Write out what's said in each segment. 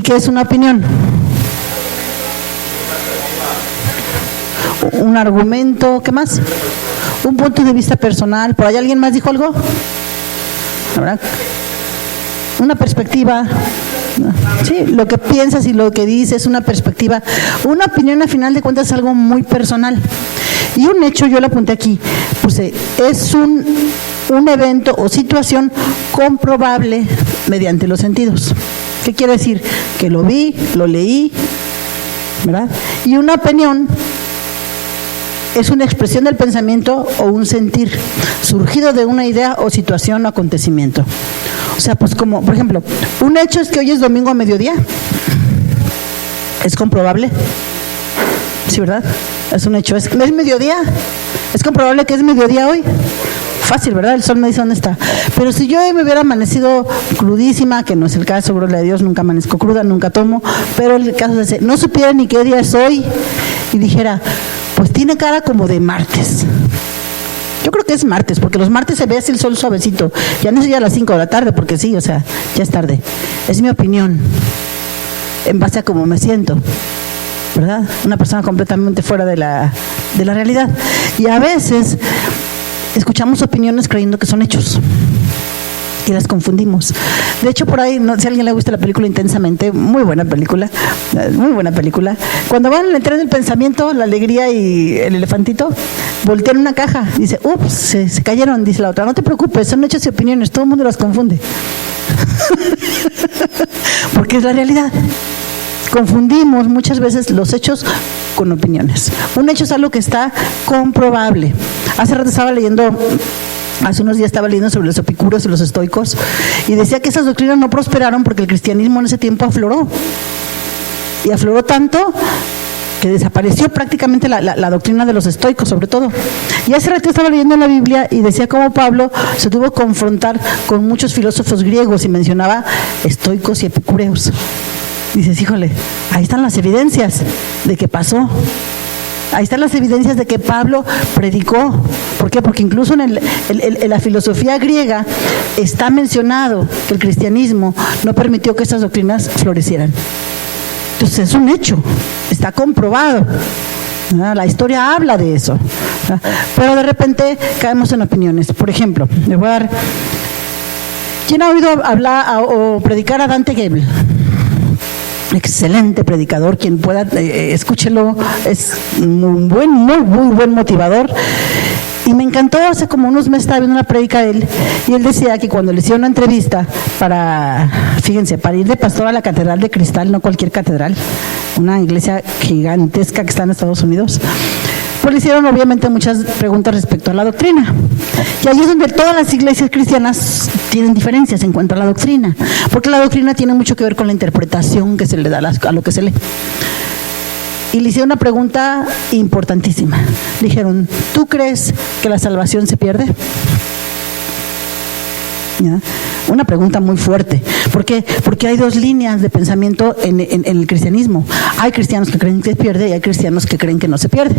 ¿Y qué es una opinión? Un argumento, ¿qué más? Un punto de vista personal. ¿Por ahí alguien más dijo algo? ¿Verdad? Una perspectiva. Sí, lo que piensas y lo que dices, una perspectiva. Una opinión, a final de cuentas, es algo muy personal. Y un hecho, yo lo apunté aquí, pues es un evento o situación comprobable mediante los sentidos. ¿Qué quiere decir? Que lo vi, lo leí, ¿verdad? Y una opinión es una expresión del pensamiento o un sentir surgido de una idea o situación o acontecimiento. O sea, pues como, por ejemplo, un hecho es que hoy es domingo a mediodía. ¿Es comprobable? Sí, ¿verdad? Es un hecho. ¿Es mediodía? ¿Es comprobable que es mediodía hoy? Fácil, ¿verdad? El sol me dice dónde está. Pero si yo me hubiera amanecido crudísima, que no es el caso, gloria a Dios, nunca amanezco cruda, nunca tomo, pero el caso es, no supiera ni qué día es hoy y dijera, pues tiene cara como de martes. Yo creo que es martes, porque los martes se ve así el sol suavecito. Ya no es ya a las 5 de la tarde, porque sí, o sea, ya es tarde. Es mi opinión, en base a cómo me siento, ¿verdad? Una persona completamente fuera de la realidad. Y a veces escuchamos opiniones creyendo que son hechos y las confundimos. De hecho, por ahí, no, si a alguien le gusta la película Intensamente, muy buena película. Cuando van a entrar en el pensamiento, la alegría y el elefantito, voltean una caja, dice, ups, se cayeron, dice la otra, no te preocupes, son hechos y opiniones, todo el mundo las confunde. Porque es la realidad. Confundimos muchas veces los hechos con opiniones. Un hecho es algo que está comprobable. Hace unos días estaba leyendo sobre los epicúreos y los estoicos y decía que esas doctrinas no prosperaron porque el cristianismo en ese tiempo afloró. Y afloró tanto que desapareció prácticamente la doctrina de los estoicos, sobre todo. Y hace rato estaba leyendo en la Biblia y decía cómo Pablo se tuvo que confrontar con muchos filósofos griegos y mencionaba estoicos y epicúreos. Dices, híjole, ahí están las evidencias de que pasó. Ahí están las evidencias de que Pablo predicó. ¿Por qué? Porque incluso en la filosofía griega está mencionado que el cristianismo no permitió que esas doctrinas florecieran. Entonces es un hecho, está comprobado. La historia habla de eso. Pero de repente caemos en opiniones. Por ejemplo, le voy a dar... ¿Quién ha oído hablar o predicar a Dante Gebel? Excelente predicador, quien pueda, escúchelo, es muy buen motivador. Y me encantó, hace como unos meses estaba viendo una prédica de él, y él decía que cuando le hicieron una entrevista para ir de pastor a la Catedral de Cristal, no cualquier catedral, una iglesia gigantesca que está en Estados Unidos, pues le hicieron obviamente muchas preguntas respecto a la doctrina. Y ahí es donde todas las iglesias cristianas tienen diferencias en cuanto a la doctrina, porque la doctrina tiene mucho que ver con la interpretación que se le da a lo que se lee. Y le hicieron una pregunta importantísima. Le dijeron, ¿tú crees que la salvación se pierde? ¿Ya? Una pregunta muy fuerte. ¿Por qué? Porque hay dos líneas de pensamiento en el cristianismo. Hay cristianos que creen que se pierde y hay cristianos que creen que no se pierde.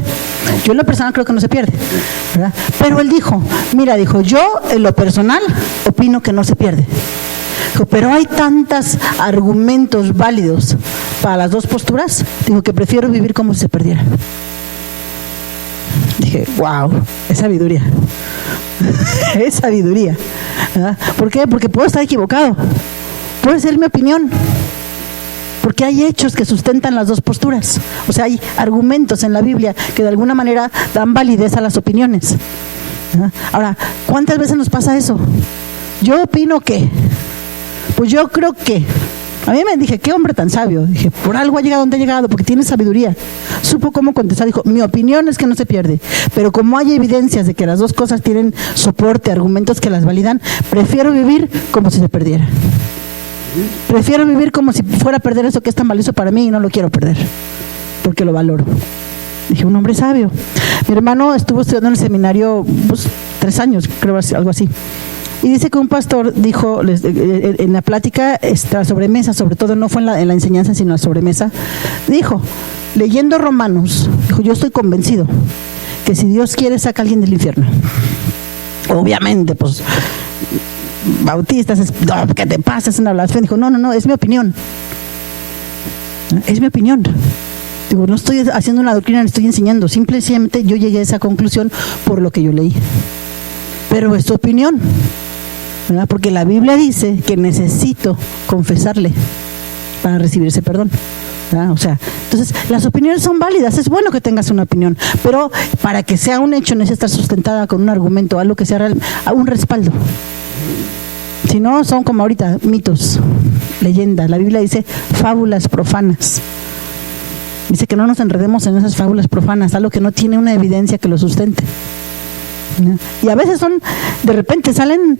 Yo en lo personal creo que no se pierde, ¿verdad? Pero él dijo, yo en lo personal opino que no se pierde. Dijo, pero hay tantos argumentos válidos para las dos posturas, digo que prefiero vivir como si se perdiera. Dije, wow, es sabiduría. Es sabiduría. ¿Verdad? ¿Por qué? Porque puedo estar equivocado. Puede ser mi opinión. Porque hay hechos que sustentan las dos posturas. O sea, hay argumentos en la Biblia que de alguna manera dan validez a las opiniones. ¿Verdad? Ahora, ¿cuántas veces nos pasa eso? Yo opino que... Pues yo creo que... A mí me dije, qué hombre tan sabio. Dije, por algo ha llegado donde ha llegado, porque tiene sabiduría. Supo cómo contestar. Dijo, mi opinión es que no se pierde. Pero como hay evidencias de que las dos cosas tienen soporte, argumentos que las validan, prefiero vivir como si se perdiera. Prefiero vivir como si fuera a perder eso que es tan valioso para mí y no lo quiero perder, porque lo valoro. Dije, un hombre sabio. Mi hermano estuvo estudiando en el seminario 3 años, creo, algo así. Y dice que un pastor dijo en la plática, la sobremesa, sobre todo no fue en la enseñanza, sino en la sobremesa, dijo, leyendo Romanos, dijo, yo estoy convencido que si Dios quiere saca a alguien del infierno. Obviamente, pues, bautistas, no, ¿qué te pasa? Es una blasfemia. Dijo, no, es mi opinión. Es mi opinión. Digo, no estoy haciendo una doctrina, no estoy enseñando. Simplemente yo llegué a esa conclusión por lo que yo leí. Pero es tu opinión, ¿verdad? Porque la Biblia dice que necesito confesarle para recibir ese perdón, ¿verdad? O sea, entonces las opiniones son válidas, es bueno que tengas una opinión, pero para que sea un hecho necesita estar sustentada con un argumento, algo que sea real, un respaldo. Si no, son como ahorita mitos, leyendas. La Biblia dice fábulas profanas. Dice que no nos enredemos en esas fábulas profanas, algo que no tiene una evidencia que lo sustente. Y a veces de repente salen,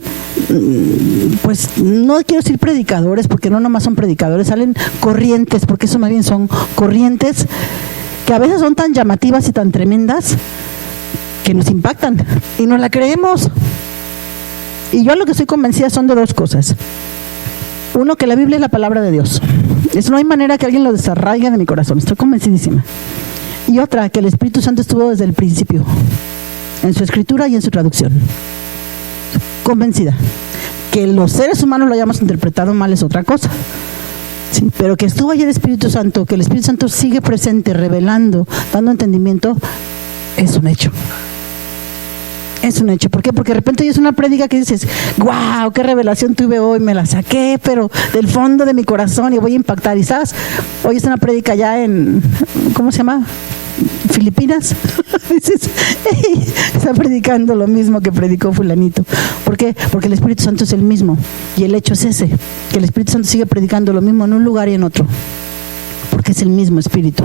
pues no quiero decir predicadores, porque no nomás son predicadores, salen corrientes, porque eso más bien son corrientes que a veces son tan llamativas y tan tremendas que nos impactan y nos la creemos. Y yo lo que estoy convencida son de dos cosas. Uno, que la Biblia es la palabra de Dios. Eso no hay manera que alguien lo desarraigue de mi corazón, estoy convencidísima. Y otra, que el Espíritu Santo estuvo desde el principio en su escritura y en su traducción. Convencida. Que los seres humanos lo hayamos interpretado mal es otra cosa. Sí, pero que estuvo allí el Espíritu Santo, que el Espíritu Santo sigue presente, revelando, dando entendimiento, es un hecho. Es un hecho. ¿Por qué? Porque de repente oyes una prédica que dices, ¡guau! ¡Qué revelación tuve hoy! Me la saqué, pero del fondo de mi corazón y voy a impactar. Y ¿sabes? Oyes una prédica ya en, ¿cómo se llama? Filipinas. Dices, ¡hey! Está predicando lo mismo que predicó fulanito. ¿Por qué? Porque el Espíritu Santo es el mismo. Y el hecho es ese, que el Espíritu Santo sigue predicando lo mismo en un lugar y en otro. Porque es el mismo Espíritu.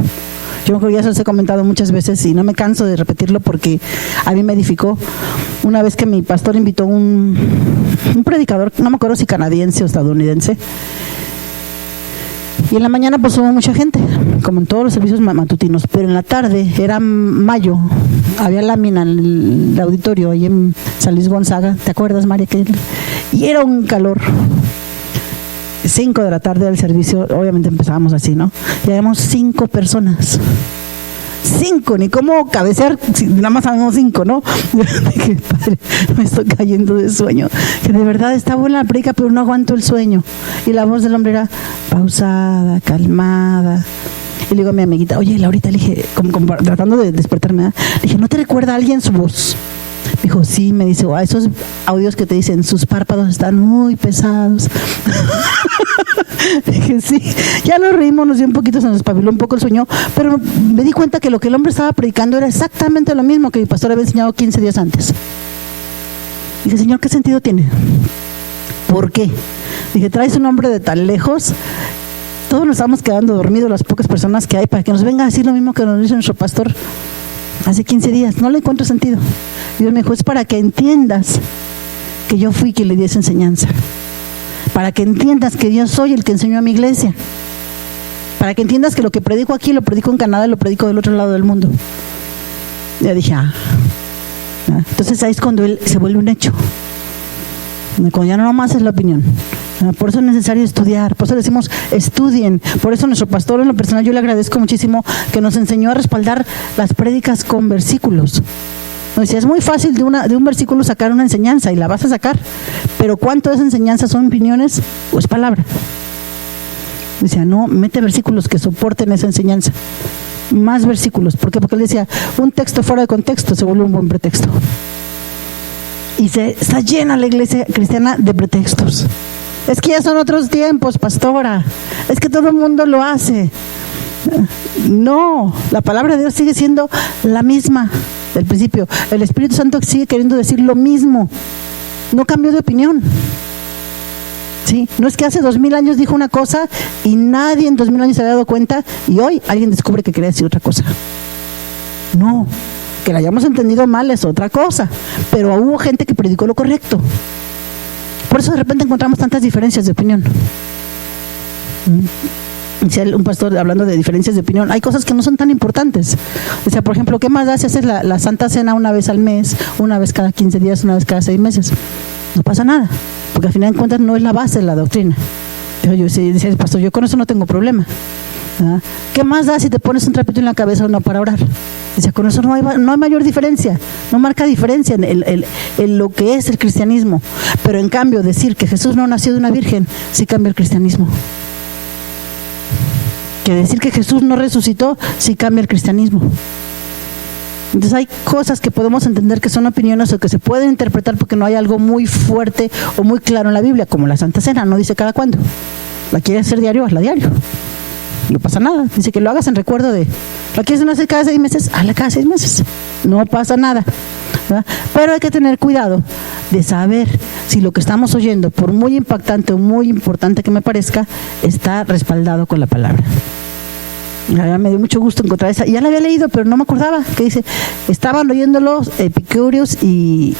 Yo creo que ya se los he comentado muchas veces y no me canso de repetirlo porque a mí me edificó. Una vez que mi pastor invitó un predicador, no me acuerdo si canadiense o estadounidense, y en la mañana pues hubo mucha gente, como en todos los servicios matutinos, pero en la tarde, era mayo, había lámina en el auditorio ahí en San Luis Gonzaga, ¿te acuerdas, María? Y era un calor. 5 de la tarde del servicio, obviamente empezábamos así, ¿no? Y habíamos 5 personas. 5, ni cómo cabecear, nada más sabemos 5, ¿no? Dije, padre, me estoy cayendo de sueño. Que de verdad está buena la predica, pero no aguanto el sueño. Y la voz del hombre era pausada, calmada. Y le digo a mi amiguita, oye, Laurita, le dije, como tratando de despertarme, le dije, ¿no te recuerda a alguien su voz? Me dijo, sí, me dice, esos audios que te dicen, sus párpados están muy pesados. Dije, sí, ya nos reímos, nos dio un poquito, se nos espabiló un poco el sueño, pero me di cuenta que lo que el hombre estaba predicando era exactamente lo mismo que mi pastor había enseñado 15 días antes. Dije, Señor, ¿qué sentido tiene? ¿Por qué? Dije, traes un hombre de tan lejos. Todos nos estamos quedando dormidos, las pocas personas que hay, para que nos venga a decir lo mismo que nos dice nuestro pastor hace 15 días. No le encuentro sentido. Dios me dijo, es para que entiendas que yo fui quien le di esa enseñanza. Para que entiendas que yo soy el que enseñó a mi iglesia. Para que entiendas que lo que predico aquí lo predico en Canadá y lo predico del otro lado del mundo. Ya dije, Entonces ahí es cuando él se vuelve un hecho. Cuando ya no nomás es la opinión. Por eso es necesario estudiar, por eso decimos estudien. Por eso nuestro pastor, en lo personal, yo le agradezco muchísimo que nos enseñó a respaldar las prédicas con versículos. Nos decía, es muy fácil de un versículo sacar una enseñanza y la vas a sacar, pero ¿cuánto de esa enseñanza son opiniones o es palabra? Decía, no, mete versículos que soporten esa enseñanza. Más versículos. ¿Por qué? Porque él decía, un texto fuera de contexto se vuelve un buen pretexto. Y está llena la iglesia cristiana de pretextos. Es que ya son otros tiempos, pastora. Es que todo el mundo lo hace. No, la palabra de Dios sigue siendo la misma del principio. El Espíritu Santo sigue queriendo decir lo mismo. No cambió de opinión. ¿Sí? No es que hace 2000 años dijo una cosa y nadie en 2000 años se había dado cuenta y hoy alguien descubre que quería decir otra cosa. No, que la hayamos entendido mal es otra cosa, pero hubo gente que predicó lo correcto. Por eso de repente encontramos tantas diferencias de opinión. Dice un pastor hablando de diferencias de opinión, hay cosas que no son tan importantes. O sea, por ejemplo, ¿qué más da si haces la Santa Cena una vez al mes, una vez cada 15 días, una vez cada 6 meses? No pasa nada, porque al final de cuentas no es la base de la doctrina. Yo decía, pastor, yo con eso no tengo problema. ¿Qué más da si te pones un trapito en la cabeza o no para orar? Dice, con eso no hay mayor diferencia, no marca diferencia en lo que es el cristianismo. Pero en cambio decir que Jesús no nació de una virgen, sí cambia el cristianismo. que decir que Jesús no resucitó sí cambia el cristianismo. Entonces hay cosas que podemos entender que son opiniones o que se pueden interpretar porque no hay algo muy fuerte o muy claro en la Biblia, como la Santa Cena, no dice cada cuándo. ¿La quieres hacer diario? Hazla diario. No pasa nada. Dice que lo hagas en recuerdo de... ¿La quieres hacer cada 6 meses? Hazla cada 6 meses. No pasa nada, ¿verdad? Pero hay que tener cuidado de saber si lo que estamos oyendo, por muy impactante o muy importante que me parezca, está respaldado con la palabra. Me dio mucho gusto encontrar esa. Ya la había leído, pero no me acordaba. Que dice, estaban oyéndolos epicúreos y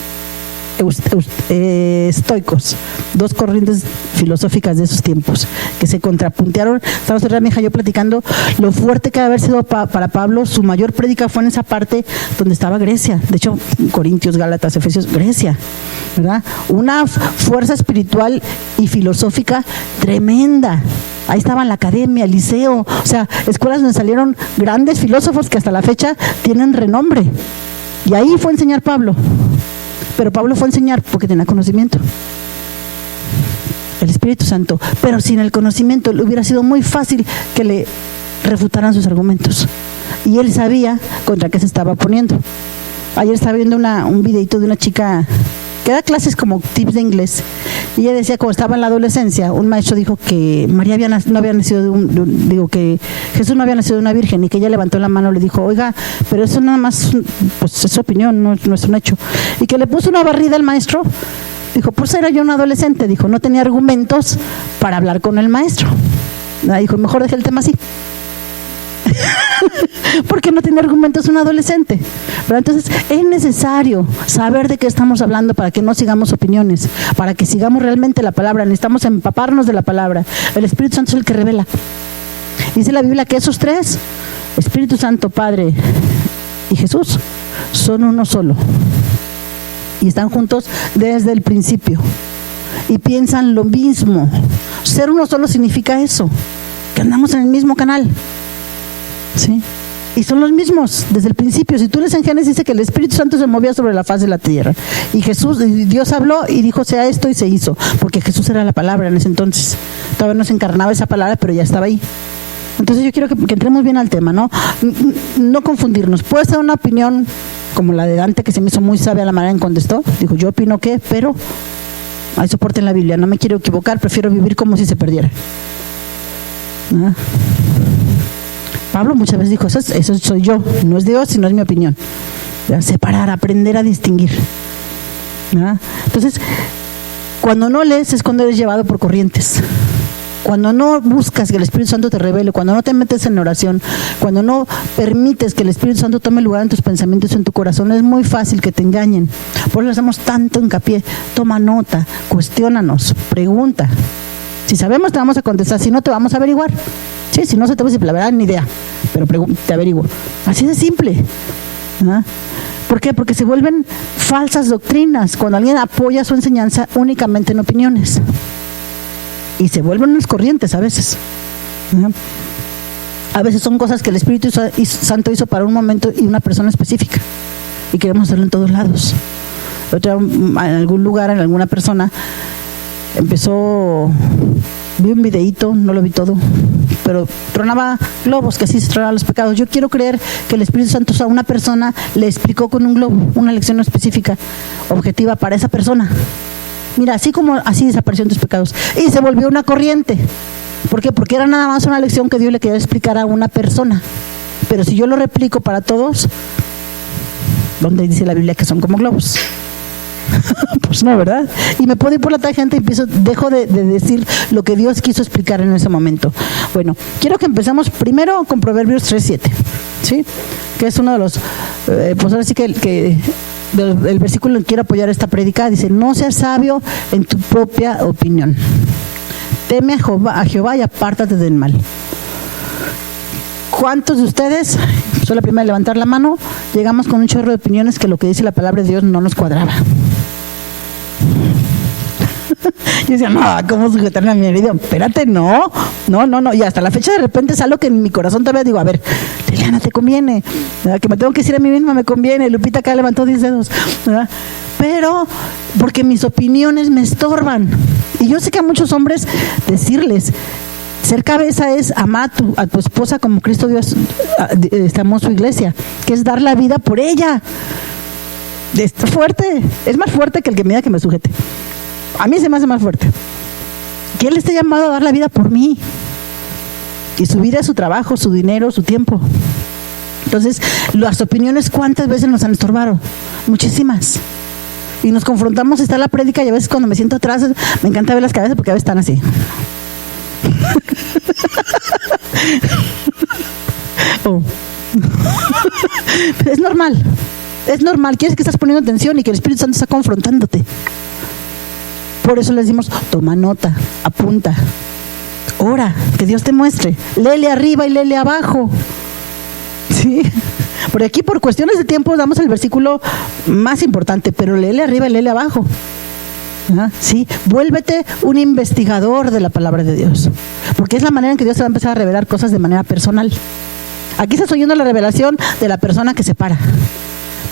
estoicos, 2 corrientes filosóficas de esos tiempos que se contrapuntearon. Estamos mi hija y yo platicando lo fuerte que debe haber sido para Pablo. Su mayor prédica fue en esa parte donde estaba Grecia. De hecho, Corintios, Gálatas, Efesios, Grecia, ¿verdad? Una fuerza espiritual y filosófica tremenda. Ahí estaban la academia, el liceo, o sea, escuelas donde salieron grandes filósofos que hasta la fecha tienen renombre. Y ahí fue a enseñar Pablo. Pero Pablo fue a enseñar porque tenía conocimiento. El Espíritu Santo. Pero sin el conocimiento le hubiera sido muy fácil que le refutaran sus argumentos. Y él sabía contra qué se estaba poniendo. Ayer estaba viendo un videito de una chica que da clases como tips de inglés. Y ella decía, cuando estaba en la adolescencia, un maestro dijo que María no había nacido que Jesús no había nacido de una virgen, y que ella levantó la mano y le dijo, oiga, pero eso nada más, pues es su opinión, no es un hecho. Y que le puso una barrida al maestro. Dijo, pues era yo un adolescente, dijo, no tenía argumentos para hablar con el maestro. Dijo, mejor deje el tema así. Porque no tiene argumentos un adolescente. Pero entonces es necesario saber de qué estamos hablando para que no sigamos opiniones, para que sigamos realmente la palabra. Necesitamos empaparnos de la palabra. El Espíritu Santo es el que revela. Dice la Biblia que esos 3, Espíritu Santo, Padre y Jesús, son uno solo y están juntos desde el principio y piensan lo mismo. Ser uno solo significa eso, que andamos en el mismo canal. ¿Sí? Y son los mismos desde el principio. Si tú lees en Génesis, dice que el Espíritu Santo se movía sobre la faz de la tierra. Y Dios habló y dijo, sea esto, y se hizo. Porque Jesús era la palabra en ese entonces. Todavía no se encarnaba esa palabra, pero ya estaba ahí. Entonces yo quiero que entremos bien al tema, ¿no? No confundirnos. Puede ser una opinión como la de Dante, que se me hizo muy sabia la manera en que contestó. Dijo, yo opino que, pero hay soporte en la Biblia. No me quiero equivocar, prefiero vivir como si se perdiera. ¿Ah? Pablo muchas veces dijo, eso soy yo, no es Dios, sino es mi opinión. Separar, aprender a distinguir. ¿Verdad? Entonces, cuando no lees es cuando eres llevado por corrientes. Cuando no buscas que el Espíritu Santo te revele, cuando no te metes en oración, cuando no permites que el Espíritu Santo tome lugar en tus pensamientos, en tu corazón, es muy fácil que te engañen. Por eso hacemos tanto hincapié. Toma nota, cuestiónanos, pregunta. Si sabemos te vamos a contestar, si no te vamos a averiguar. Sí, si no se te va a decir, la verdad, ni idea, pero te averiguo. Así de simple. ¿Ah? ¿Por qué? Porque se vuelven falsas doctrinas cuando alguien apoya su enseñanza únicamente en opiniones. Y se vuelven unas corrientes a veces. ¿Ah? A veces son cosas que el Espíritu Santo hizo para un momento y una persona específica. Y queremos hacerlo en todos lados. En algún lugar, en alguna persona, vi un videíto, no lo vi todo, pero tronaba globos, que así se tronaban los pecados. Yo quiero creer que el Espíritu Santo a una persona le explicó con un globo una lección específica, objetiva para esa persona. Mira, así desaparecieron tus pecados. Y se volvió una corriente. ¿Por qué? Porque era nada más una lección que Dios le quería explicar a una persona. Pero si yo lo replico para todos, ¿dónde dice la Biblia que son como globos? Pues no, ¿verdad? Y me puedo ir por la tangente y dejo de decir lo que Dios quiso explicar en ese momento. Bueno, quiero que empecemos primero con Proverbios 3:7, ¿sí? Que es uno de los, pues ahora sí que el versículo en que quiero apoyar esta prédica. Dice, no seas sabio en tu propia opinión. Teme a Jehová y apártate del mal. ¿Cuántos de ustedes, soy la primera en levantar la mano, llegamos con un chorro de opiniones que lo que dice la palabra de Dios no nos cuadraba? Yo decía, no, ¿cómo sujetarme a mi herido? Espérate, no. Y hasta la fecha de repente es algo que en mi corazón todavía digo, a ver, Liliana, te conviene, ¿verdad? Que me tengo que decir a mí misma, me conviene. Lupita acá levantó 10 dedos, ¿verdad? Pero porque mis opiniones me estorban. Y yo sé que a muchos hombres decirles, Ser cabeza es amar a tu esposa como Cristo Dios amó su iglesia, que es dar la vida por ella. Es fuerte, es más fuerte que el que me diga que me sujete. A mí se me hace más fuerte. Que Él esté llamado a dar la vida por mí. Y su vida es su trabajo, su dinero, su tiempo. Entonces, las opiniones, ¿cuántas veces nos han estorbado? Muchísimas. Y nos confrontamos, está la prédica, y a veces cuando me siento atrás, me encanta ver las cabezas porque a veces están así. Oh. Es normal. Es normal. Quieres que estás poniendo atención y que el Espíritu Santo está confrontándote. Por eso les decimos, toma nota, apunta, ora, que Dios te muestre. Léele arriba y léele abajo. Sí. Por aquí, por cuestiones de tiempo, damos el versículo más importante, pero léele arriba y léele abajo. Sí, vuélvete un investigador de la palabra de Dios, porque es la manera en que Dios te va a empezar a revelar cosas de manera personal. Aquí estás oyendo la revelación de la persona que se para,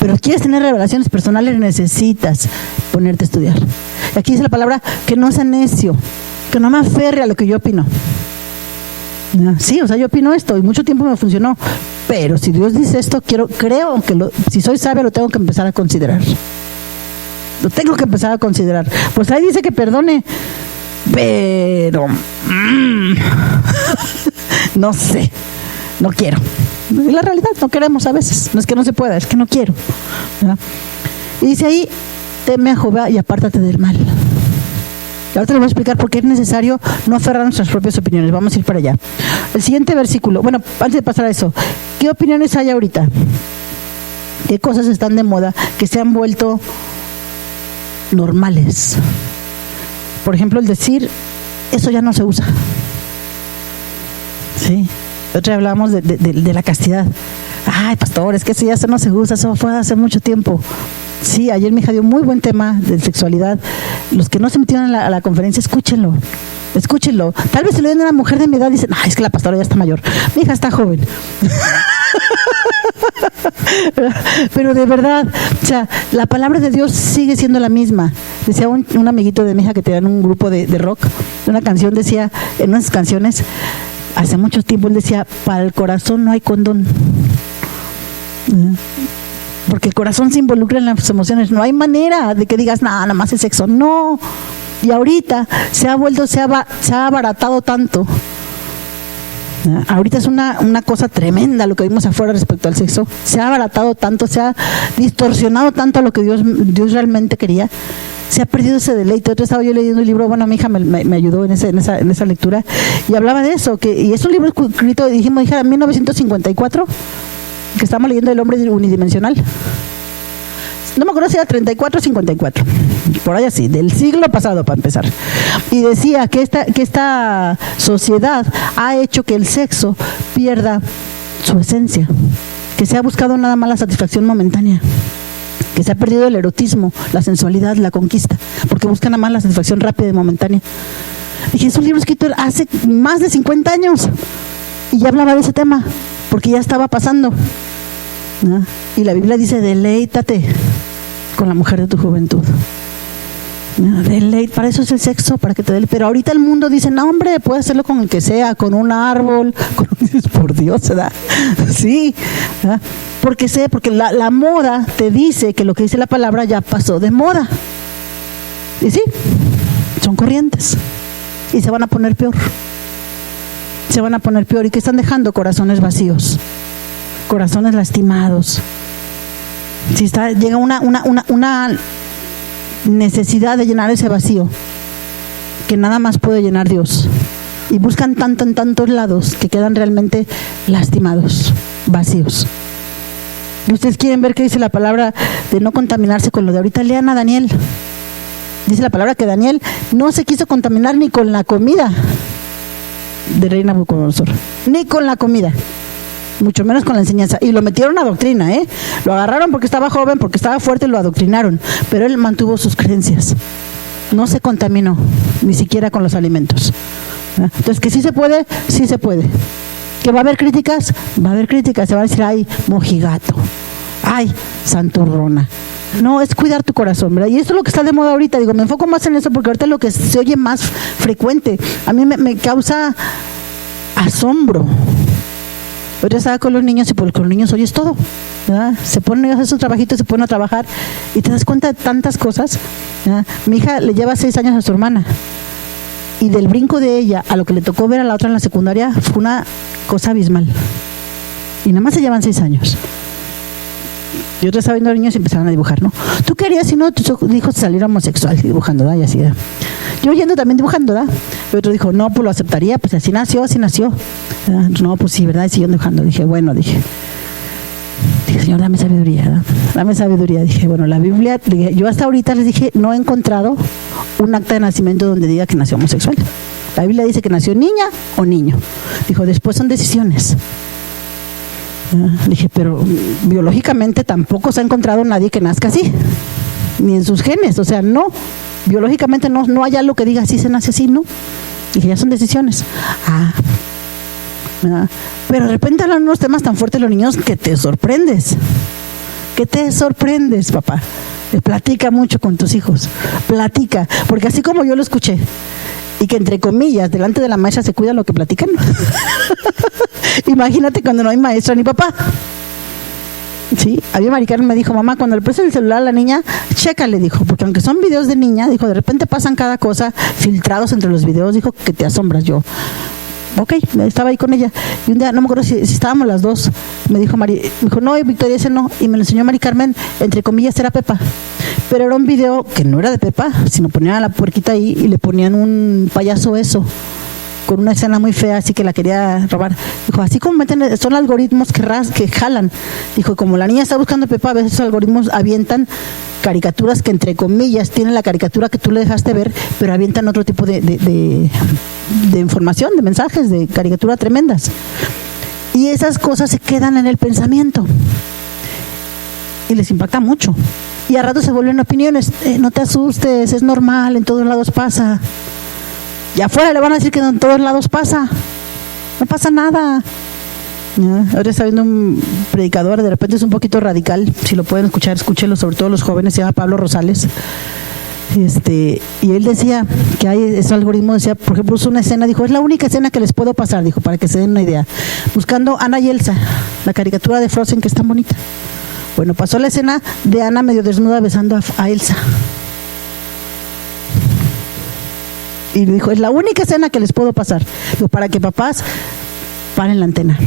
pero quieres tener revelaciones personales, necesitas ponerte a estudiar. Y aquí dice la palabra que no sea necio, que no me aferre a lo que yo opino. Sí, o sea, yo opino esto y mucho tiempo me funcionó, pero si Dios dice esto, creo que si soy sabia lo tengo que empezar a considerar. Lo tengo que empezar a considerar. Pues ahí dice que perdone, pero no sé, no quiero. Es la realidad, no queremos a veces. No es que no se pueda, es que no quiero. ¿Verdad? Y dice ahí, teme a Jehová y apártate del mal. Y ahora te lo voy a explicar por qué es necesario no aferrar a nuestras propias opiniones. Vamos a ir para allá. El siguiente versículo. Bueno, antes de pasar a eso, ¿qué opiniones hay ahorita? ¿Qué cosas están de moda que se han vuelto normales? Por ejemplo, el decir, eso ya no se usa. Sí. Otra vez hablábamos de la castidad. Ay, pastor, es que eso ya no se usa, eso fue hace mucho tiempo. Sí, ayer mi hija dio muy buen tema de sexualidad. Los que no se metieron a la conferencia, escúchenlo. Tal vez se lo den a una mujer de mi edad y dicen, ay, es que la pastora ya está mayor. Mi hija está joven. Pero de verdad, o sea, la palabra de Dios sigue siendo la misma. Decía un amiguito de mi hija que tenía en un grupo de rock, una canción decía, en unas canciones, hace mucho tiempo él decía, para el corazón no hay condón. Porque el corazón se involucra en las emociones. No hay manera de que digas, nada más es sexo. No. Y ahorita se ha abaratado tanto. Ahorita es una cosa tremenda lo que vimos afuera respecto al sexo. Se ha abaratado tanto, se ha distorsionado tanto a lo que Dios realmente quería. Se ha perdido ese deleite. Otra estaba yo leyendo un libro, bueno, mi hija me ayudó en esa lectura, y hablaba de eso, y es un libro escrito, dijimos, en 1954, que estamos leyendo El hombre unidimensional. No me acuerdo si era 34 o 54, por ahí así, del siglo pasado para empezar. Y decía que esta sociedad ha hecho que el sexo pierda su esencia, que se ha buscado nada más la satisfacción momentánea, que se ha perdido el erotismo, la sensualidad, la conquista, porque buscan nada más la satisfacción rápida y momentánea. Dije, es un libro escrito hace más de 50 años y ya hablaba de ese tema, porque ya estaba pasando, ¿no? Y la Biblia dice, deleítate con la mujer de tu juventud. ¿No? Para eso es el sexo, para que te dé. Pero ahorita el mundo dice, no, hombre, puedes hacerlo con el que sea, con un árbol, por Dios, ¿verdad? Sí, ¿verdad? Porque la moda te dice que lo que dice la palabra ya pasó de moda. Y sí, son corrientes. Y se van a poner peor. ¿Y qué están dejando? Corazones vacíos, corazones lastimados. Si llega una necesidad de llenar ese vacío que nada más puede llenar Dios, y buscan tanto en tantos lados que quedan realmente lastimados, vacíos. Y ustedes quieren ver qué dice la palabra de no contaminarse con lo de ahorita. Lean a Daniel. Dice la palabra que Daniel no se quiso contaminar ni con la comida de rey Nabucodonosor, ni con la comida, mucho menos con la enseñanza. Y lo metieron a doctrina, lo agarraron porque estaba joven, porque estaba fuerte, y lo adoctrinaron, pero él mantuvo sus creencias, no se contaminó ni siquiera con los alimentos. Entonces, que sí se puede, que va a haber críticas, se va a decir, ay, mojigato, ay, santurrona. No, es cuidar tu corazón, ¿verdad? Y esto es lo que está de moda ahorita. Digo, me enfoco más en eso porque ahorita es lo que se oye más frecuente. A mí me causa asombro. Yo estaba con los niños y con los niños hoy es todo, ¿verdad? Se ponen a hacer su trabajito, se ponen a trabajar y te das cuenta de tantas cosas, ¿verdad? Mi hija le lleva 6 años a su hermana y del brinco de ella a lo que le tocó ver a la otra en la secundaria fue una cosa abismal. Y nada más se llevan 6 años. Y otra estaba viendo a los niños y empezaron a dibujar, ¿no? ¿Tú querías si no tus hijos salieran homosexual dibujando, ¿verdad? Y así, ¿verdad? Yo yendo también dibujando, ¿verdad? Y otro dijo, no, pues lo aceptaría, pues así nació, ¿verdad? No, pues sí, ¿verdad? Y siguió dibujando. Dije, Señor, dame sabiduría, ¿verdad? Dame sabiduría. Dije, bueno, la Biblia, yo hasta ahorita les dije, no he encontrado un acta de nacimiento donde diga que nació homosexual. La Biblia dice que nació niña o niño. Dijo, después son decisiones. Le dije, pero biológicamente tampoco se ha encontrado nadie que nazca así, ni en sus genes, o sea, no, biológicamente no hay algo que diga así se nace así, ¿no? Dije, ya son decisiones. Pero de repente hablan unos temas tan fuertes los niños que te sorprendes, papá. Platica mucho con tus hijos, platica, porque así como yo lo escuché, y que entre comillas, delante de la maestra se cuida lo que platican. Imagínate cuando no hay maestra ni papá. Sí, a mí Mari Carmen me dijo, mamá, cuando le prestes el celular a la niña, chécale, dijo, porque aunque son videos de niña, dijo, de repente pasan cada cosa filtrados entre los videos, dijo, que te asombras. Yo, ok, estaba ahí con ella. Y un día, no me acuerdo si estábamos las dos, me dijo no, Victoria, ese no. Y me lo enseñó Mari Carmen, entre comillas, era Pepa. Pero era un video que no era de Pepa, sino ponían a la puerquita ahí y le ponían un payaso eso, con una escena muy fea, así que la quería robar. Dijo, así como son algoritmos que jalan. Dijo, como la niña está buscando a Pepa, a veces esos algoritmos avientan caricaturas que entre comillas tienen la caricatura que tú le dejaste ver, pero avientan otro tipo de información, de mensajes, de caricatura tremendas. Y esas cosas se quedan en el pensamiento y les impacta mucho. Y a rato se vuelven opiniones. No te asustes, es normal, en todos lados pasa. Y afuera le van a decir que en todos lados pasa. No pasa nada. Ahora está viendo un predicador, de repente es un poquito radical. Si lo pueden escuchar, escúchenlo, sobre todo los jóvenes. Se llama Pablo Rosales. Y él decía que hay ese algoritmo, decía, por ejemplo, es una escena, dijo, es la única escena que les puedo pasar, dijo, para que se den una idea. Buscando Ana y Elsa, la caricatura de Frozen que es tan bonita. Bueno, pasó la escena de Ana medio desnuda besando a Elsa. Y dijo, es la única escena que les puedo pasar. Digo, para que papás paren la antena.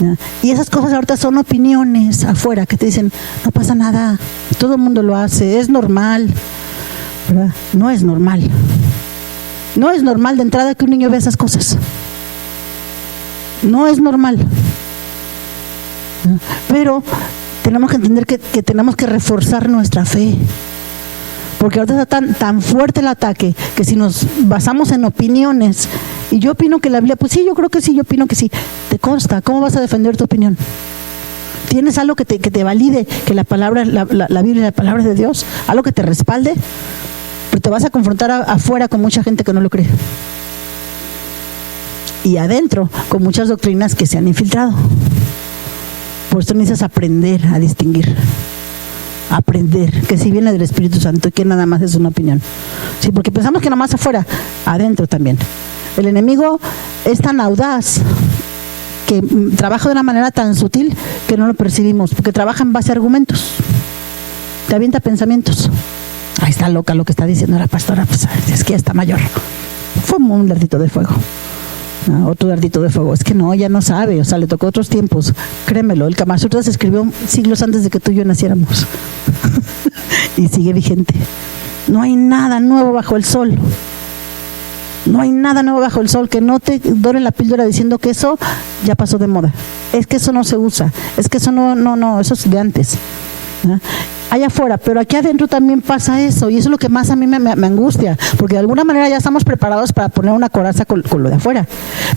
¿Ya? Y esas cosas ahorita son opiniones afuera que te dicen, no pasa nada, todo el mundo lo hace, es normal. ¿Verdad? No es normal. No es normal de entrada que un niño vea esas cosas. No es normal. Pero tenemos que entender que tenemos que reforzar nuestra fe, porque ahorita está tan fuerte el ataque que si nos basamos en opiniones, y yo opino que la Biblia, pues sí, yo creo que sí, yo opino que sí, te consta, ¿cómo vas a defender tu opinión? ¿Tienes algo que te valide que la palabra, la Biblia es la palabra de Dios? ¿Algo que te respalde? Pero te vas a confrontar afuera con mucha gente que no lo cree, y adentro con muchas doctrinas que se han infiltrado. Por eso necesitas aprender a distinguir, aprender que si viene del Espíritu Santo y que nada más es una opinión. Sí, porque pensamos que nada más afuera, adentro también. El enemigo es tan audaz que trabaja de una manera tan sutil que no lo percibimos, porque trabaja en base a argumentos, te avienta pensamientos. Ahí está loca lo que está diciendo la pastora, pues es que ya está mayor. Fue un lardito de fuego. Otro dardito de fuego, es que no, ya no sabe, o sea, le tocó otros tiempos, créemelo, el Kama Sutra se escribió siglos antes de que tú y yo naciéramos y sigue vigente. No hay nada nuevo bajo el sol, no hay nada nuevo bajo el sol, que no te doren la píldora diciendo que eso ya pasó de moda, es que eso no se usa, es que eso no, eso es de antes, ¿no? Allá afuera, pero aquí adentro también pasa eso, y eso es lo que más a mí me angustia, porque de alguna manera ya estamos preparados para poner una coraza con lo de afuera,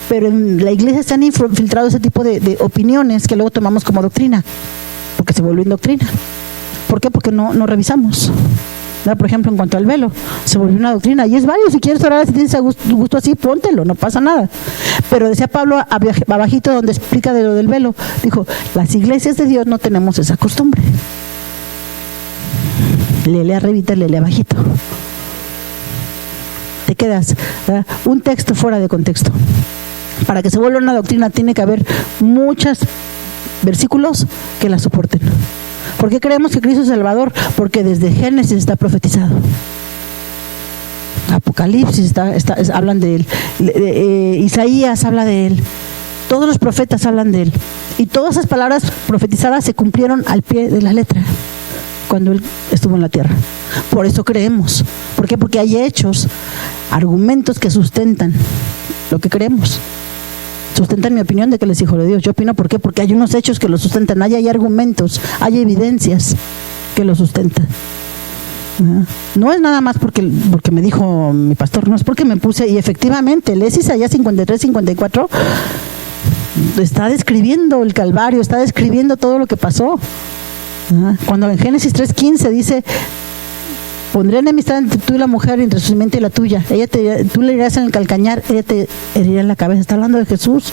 pero en la iglesia se han infiltrado ese tipo de opiniones que luego tomamos como doctrina, porque se volvió doctrina. ¿Por qué? Porque no revisamos. Por ejemplo, en cuanto al velo, se volvió una doctrina, y es válido, si quieres orar, si tienes gusto así, póntelo, no pasa nada. Pero decía Pablo abajito donde explica de lo del velo, dijo, las iglesias de Dios no tenemos esa costumbre. Léele arribita, léele abajito. Te quedas, ¿verdad? Un texto fuera de contexto. Para que se vuelva una doctrina tiene que haber muchos versículos que la soporten. ¿Por qué creemos que Cristo es Salvador? Porque desde Génesis está profetizado. Apocalipsis hablan de él. Isaías habla de él. Todos los profetas hablan de él. Y todas esas palabras profetizadas se cumplieron al pie de la letra cuando él estuvo en la tierra. Por eso creemos. ¿Por qué? Porque hay hechos, argumentos que sustentan lo que creemos. Sustentan mi opinión de que él es hijo de Dios. Yo opino, ¿por qué? Porque hay unos hechos que lo sustentan. Hay argumentos, hay evidencias que lo sustentan. No es nada más porque me dijo mi pastor, no es porque me puse, y efectivamente, lees Isaías 53, 54, está describiendo el Calvario, está describiendo todo lo que pasó. Cuando en Génesis 3:15 dice: pondré enemistad entre tú y la mujer, entre su simiente y la tuya. Tú le herirás en el calcañar, ella te herirá en la cabeza. Está hablando de Jesús.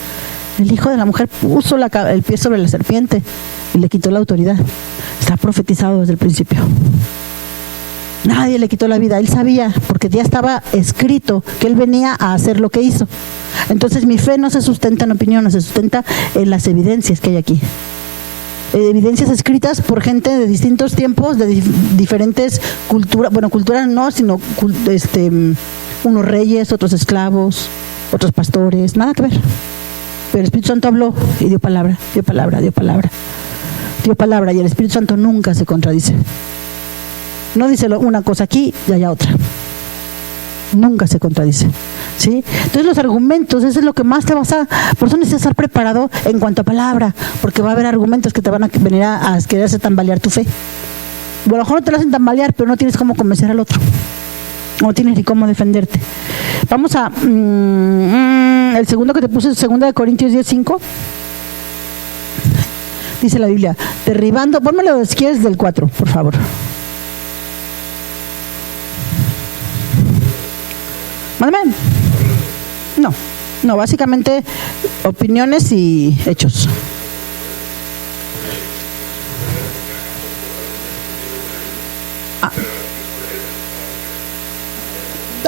El hijo de la mujer puso el pie sobre la serpiente y le quitó la autoridad. Está profetizado desde el principio. Nadie le quitó la vida. Él sabía, porque ya estaba escrito que él venía a hacer lo que hizo. Entonces mi fe no se sustenta en opiniones, se sustenta en las evidencias que hay aquí. Evidencias escritas por gente de distintos tiempos, de diferentes culturas. Bueno, culturas no, sino unos reyes, otros esclavos, otros pastores, nada que ver. Pero el Espíritu Santo habló y dio palabra, dio palabra, dio palabra. Dio palabra, y el Espíritu Santo nunca se contradice. No dice una cosa aquí y allá otra. Nunca se contradice. ¿Sí? Entonces los argumentos, eso es lo que más te vas a... Por eso necesitas estar preparado en cuanto a palabra, porque va a haber argumentos que te van a venir a querer hacer tambalear tu fe. Bueno, a lo mejor no te lo hacen tambalear, pero no tienes cómo convencer al otro. No tienes ni cómo defenderte. Vamos a... el segundo que te puse es 2 Corintios 10:5. Dice la Biblia, derribando... Pónmelo si quieres del 4, por favor. ¿Mándame? No, básicamente opiniones y hechos.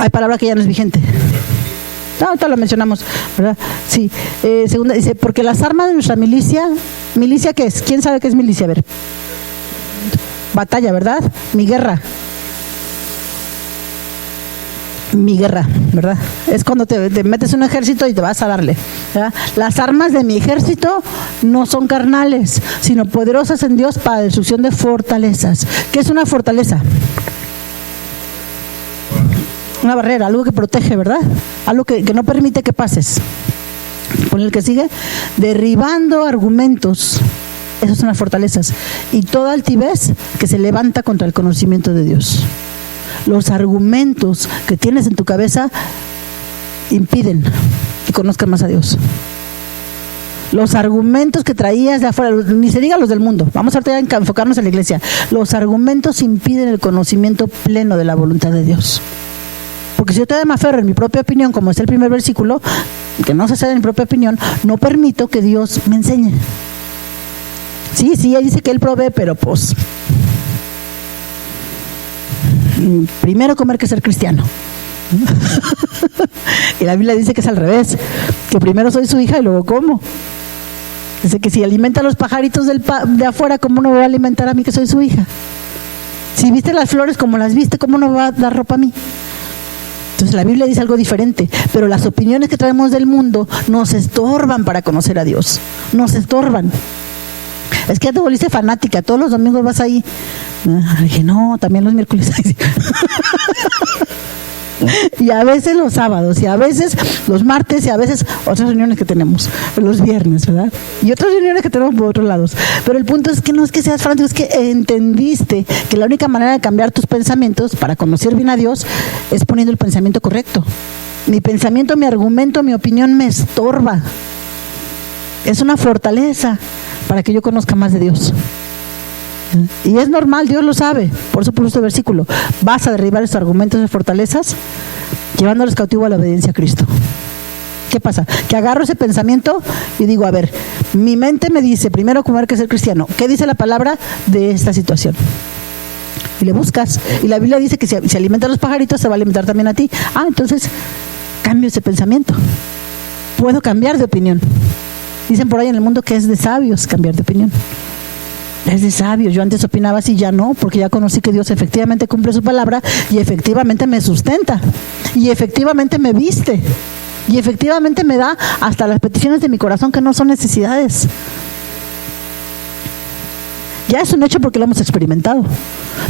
Hay palabra que ya no es vigente. No, ahorita lo mencionamos, ¿verdad? Sí. Segunda dice, porque las armas de nuestra milicia, ¿milicia qué es? ¿Quién sabe qué es milicia? A ver. Batalla, ¿verdad? Mi guerra, ¿verdad? Es cuando te metes en un ejército y te vas a darle, ¿verdad? Las armas de mi ejército no son carnales, sino poderosas en Dios para la destrucción de fortalezas. ¿Qué es una fortaleza? Una barrera, algo que protege, ¿verdad? Algo que no permite que pases. Pon el que sigue. Derribando argumentos. Esas son las fortalezas. Y toda altivez que se levanta contra el conocimiento de Dios. Los argumentos que tienes en tu cabeza impiden que conozcas más a Dios. Los argumentos que traías de afuera, ni se diga los del mundo, vamos a enfocarnos en la iglesia. Los argumentos impiden el conocimiento pleno de la voluntad de Dios. Porque si yo todavía me aferro en mi propia opinión, como es el primer versículo, que no se sabe en mi propia opinión, no permito que Dios me enseñe. Sí, ella dice que Él provee, pero pues... primero comer que ser cristiano. Y la Biblia dice que es al revés, que primero soy su hija y luego como. Dice que si alimenta a los pajaritos de afuera, ¿cómo no va a alimentar a mí que soy su hija? Si viste las flores como las viste, ¿cómo no va a dar ropa a mí? Entonces la Biblia dice algo diferente, pero las opiniones que traemos del mundo nos estorban para conocer a Dios, nos estorban. Es que ya te volviste fanática, todos los domingos vas ahí. Dije, no, también los miércoles. Y a veces los sábados, y a veces los martes, y a veces otras reuniones que tenemos los viernes, ¿verdad? Y otras reuniones que tenemos por otros lados. Pero el punto es que no es que seas fanático, es que entendiste que la única manera de cambiar tus pensamientos para conocer bien a Dios es poniendo el pensamiento correcto. Mi pensamiento, mi argumento, mi opinión me estorba. Es una fortaleza para que yo conozca más de Dios. Y es normal, Dios lo sabe. Por eso puso este versículo. Vas a derribar estos argumentos de fortalezas llevándolos cautivo a la obediencia a Cristo. ¿Qué pasa? Que agarro ese pensamiento y digo, a ver, mi mente me dice, primero comer que ser cristiano. ¿Qué dice la palabra de esta situación? Y le buscas. Y la Biblia dice que si alimenta a los pajaritos, se va a alimentar también a ti. Entonces cambio ese pensamiento. puedo cambiar de opinión. Dicen por ahí en el mundo que es de sabios cambiar de opinión. Es de sabios. Yo antes opinaba así, ya no, porque ya conocí que Dios efectivamente cumple su palabra y efectivamente me sustenta y efectivamente me viste y efectivamente me da hasta las peticiones de mi corazón, que no son necesidades. Ya es un hecho porque lo hemos experimentado.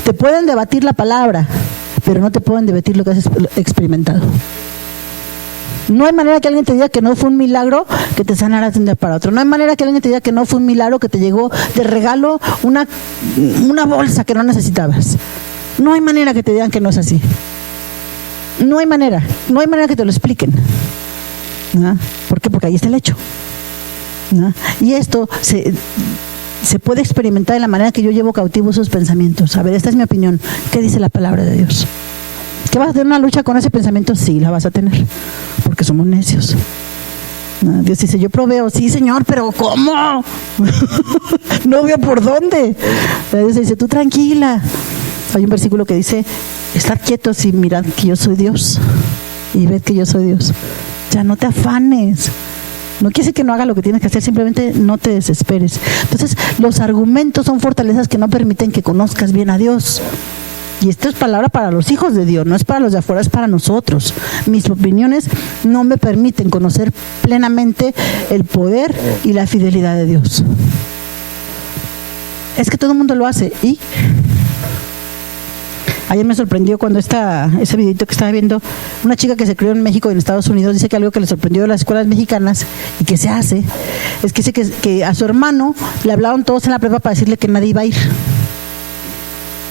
Te pueden debatir la palabra, pero no te pueden debatir lo que has experimentado. No hay manera que alguien te diga que no fue un milagro que te sanara de un día para otro. No hay manera que alguien te diga que no fue un milagro que te llegó de regalo una bolsa que no necesitabas. No hay manera que te digan que no es así. No hay manera que te lo expliquen. ¿No? ¿Por qué? Porque ahí está el hecho. ¿No? Y esto se puede experimentar de la manera que yo llevo cautivos esos pensamientos. A ver, esta es mi opinión. ¿Qué dice la palabra de Dios? ¿Que vas a tener una lucha con ese pensamiento? Sí, la vas a tener, porque somos necios. Dios dice, yo proveo, sí Señor, pero ¿cómo? No veo por dónde. Dios dice, tú tranquila. Hay un versículo que dice, estad quietos y mirad que yo soy Dios. Y ved que yo soy Dios. Ya no te afanes. No quiere decir que no haga lo que tienes que hacer, simplemente no te desesperes. Entonces, los argumentos son fortalezas que no permiten que conozcas bien a Dios. Y esto es palabra para los hijos de Dios, no es para los de afuera, es para nosotros. Mis opiniones no me permiten conocer plenamente el poder y la fidelidad de Dios. Es que todo el mundo lo hace. ¿Y? Ayer me sorprendió cuando ese videito que estaba viendo, una chica que se crió en México y en Estados Unidos, dice que algo que le sorprendió de las escuelas mexicanas y que se hace, es que dice que a su hermano le hablaron todos en la prepa para decirle que nadie iba a ir.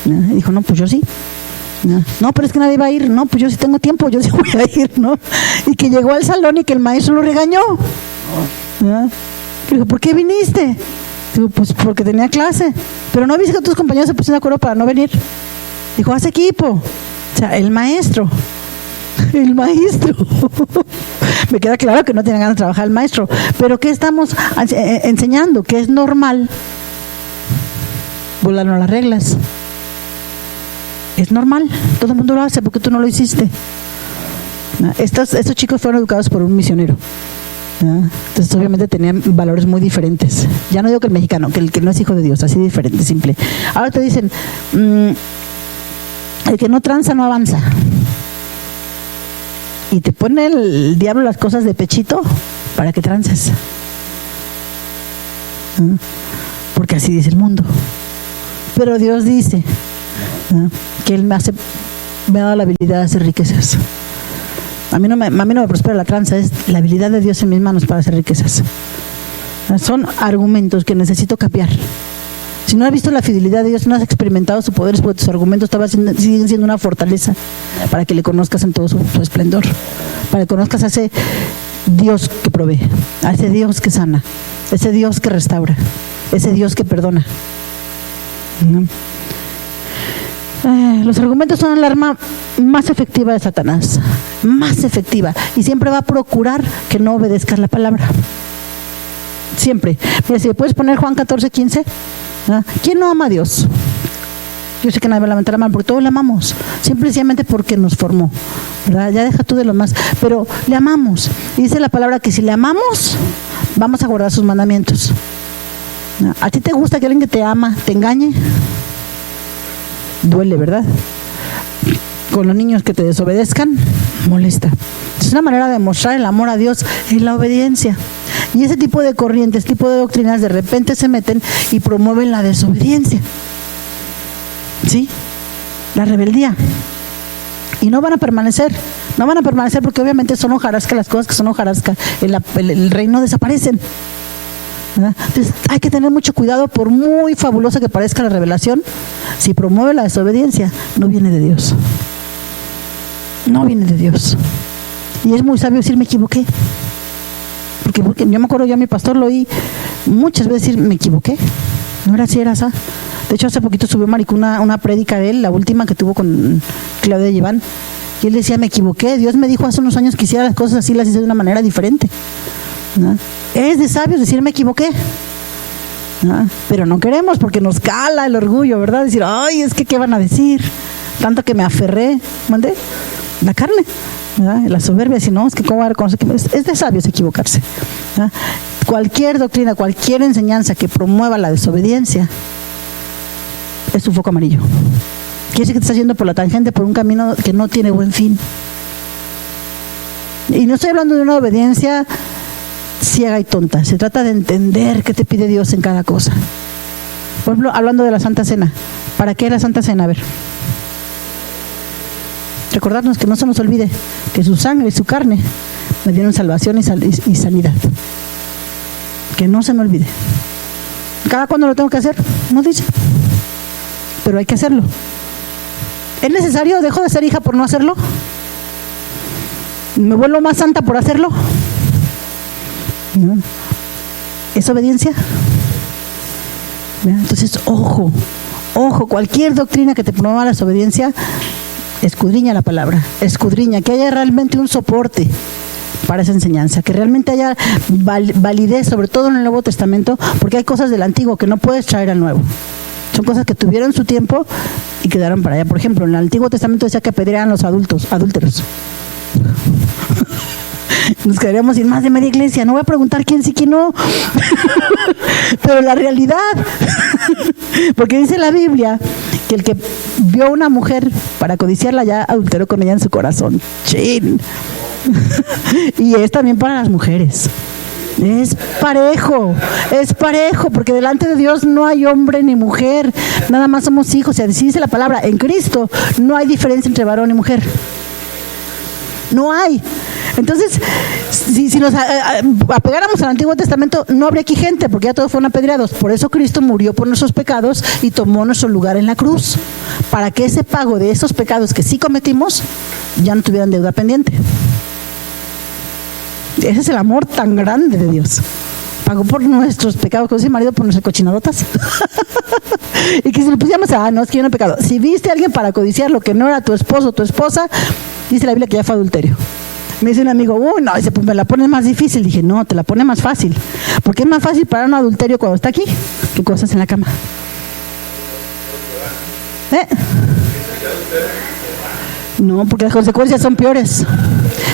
Y dijo, no, pues yo sí. No, pero es que nadie va a ir. No, pues yo sí tengo tiempo, yo sí voy a ir, ¿no? Y que llegó al salón y que el maestro lo regañó. Y dijo, ¿por qué viniste? Digo, pues porque tenía clase. Pero no viste que tus compañeros se pusieron de acuerdo para no venir. Dijo, haz equipo. O sea, el maestro. Me queda claro que no tiene ganas de trabajar el maestro. Pero ¿qué estamos enseñando? Que es normal volarnos las reglas. Es normal, todo el mundo lo hace, porque tú no lo hiciste. Estos chicos fueron educados por un misionero. Entonces obviamente tenían valores muy diferentes. Ya no digo que el mexicano, que el que no es hijo de Dios, así diferente, simple. Ahora te dicen, el que no tranza no avanza. Y te pone el diablo las cosas de pechito para que trances. Porque así dice el mundo. Pero Dios dice que Él me ha dado la habilidad de hacer riquezas. A mí no me prospera la tranza, es la habilidad de Dios en mis manos para hacer riquezas. Son argumentos que necesito cambiar. Si no has visto la fidelidad de Dios, no has experimentado su poder, porque tus argumentos siguen siendo una fortaleza para que le conozcas en todo su esplendor, para que conozcas a ese Dios que provee, a ese Dios que sana, ese Dios que restaura, ese Dios que perdona. Los argumentos son el arma más efectiva de Satanás, más efectiva, y siempre va a procurar que no obedezcas la palabra. Siempre. Mira, si le puedes poner Juan 14:15, ¿quién no ama a Dios? Yo sé que nadie va a levantar la mano, porque todos le amamos, simplemente porque nos formó, ¿verdad? Ya deja tú de lo más, pero le amamos. Y dice la palabra que si le amamos, vamos a guardar sus mandamientos. ¿A ti te gusta que alguien que te ama te engañe? Duele, ¿verdad? Con los niños que te desobedezcan, molesta. Es una manera de mostrar el amor a Dios, es la obediencia. Y ese tipo de corrientes, tipo de doctrinas, de repente se meten y promueven la desobediencia. ¿Sí? La rebeldía. Y no van a permanecer. No van a permanecer porque obviamente son hojarasca, las cosas que son hojarasca, el reino desaparecen. ¿Verdad? Entonces hay que tener mucho cuidado, por muy fabulosa que parezca la revelación, si promueve la desobediencia, no viene de Dios. No viene de Dios. Y es muy sabio decir me equivoqué. Porque yo me acuerdo, yo a mi pastor lo oí muchas veces decir me equivoqué. No era así, era así. De hecho, hace poquito subió Maricu una prédica de él, la última que tuvo con Claudia Lleván, y él decía, me equivoqué, Dios me dijo hace unos años que hiciera las cosas así, las hice de una manera diferente. ¿No? Es de sabios decir me equivoqué. ¿No? Pero no queremos, porque nos cala el orgullo, ¿verdad? Decir, ay, es que ¿qué van a decir? Tanto que me aferré, ¿mandé? La carne. ¿verdad? La soberbia, si no, es que cómo va a reconocer que es de sabios equivocarse, ¿verdad? Cualquier doctrina, cualquier enseñanza que promueva la desobediencia es un foco amarillo. Quiere decir que te estás yendo por la tangente, por un camino que no tiene buen fin. Y no estoy hablando de una obediencia ciega y tonta. Se trata de entender qué te pide Dios en cada cosa. Por ejemplo, hablando de la Santa Cena. ¿Para qué la Santa Cena? A ver. Recordarnos que no se nos olvide que su sangre y su carne me dieron salvación y sanidad. Que no se me olvide. ¿Cada cuándo lo tengo que hacer? No dice. Pero hay que hacerlo. ¿Es necesario? ¿Dejo de ser hija por no hacerlo? ¿Me vuelvo más santa por hacerlo? ¿No? ¿Es obediencia? ¿No? Entonces, ojo, cualquier doctrina que te promueva la desobediencia, escudriña la palabra, escudriña, que haya realmente un soporte para esa enseñanza, que realmente haya validez, sobre todo en el Nuevo Testamento, porque hay cosas del Antiguo que no puedes traer al Nuevo. Son cosas que tuvieron su tiempo y quedaron para allá. Por ejemplo, en el Antiguo Testamento decía que apedreaban los adúlteros. Nos quedaríamos sin más de media iglesia. No voy a preguntar quién sí, quién no. Pero la realidad, porque dice la Biblia que el que vio a una mujer para codiciarla ya adulteró con ella en su corazón. ¡Chin! Y es también para las mujeres. Es parejo, porque delante de Dios no hay hombre ni mujer, nada más somos hijos. Y así dice la palabra, en Cristo no hay diferencia entre varón y mujer. No hay. Entonces, si nos apegáramos al Antiguo Testamento, no habría aquí gente, porque ya todos fueron apedreados. Por eso Cristo murió por nuestros pecados y tomó nuestro lugar en la cruz, para que ese pago de esos pecados que sí cometimos ya no tuvieran deuda pendiente. Ese es el amor tan grande de Dios. Pagó por nuestros pecados, como dice el marido, por nuestras cochinadotas. Y que si le pusiéramos, no, es que yo no he pecado. Si viste a alguien para codiciar lo que no era tu esposo o tu esposa, dice la Biblia que ya fue adulterio. Me dice un amigo, no, dice, pues me la pone más difícil. Dije, no, te la pone más fácil. Porque es más fácil para un adulterio cuando está aquí que cosas en la cama. No, porque las consecuencias son peores.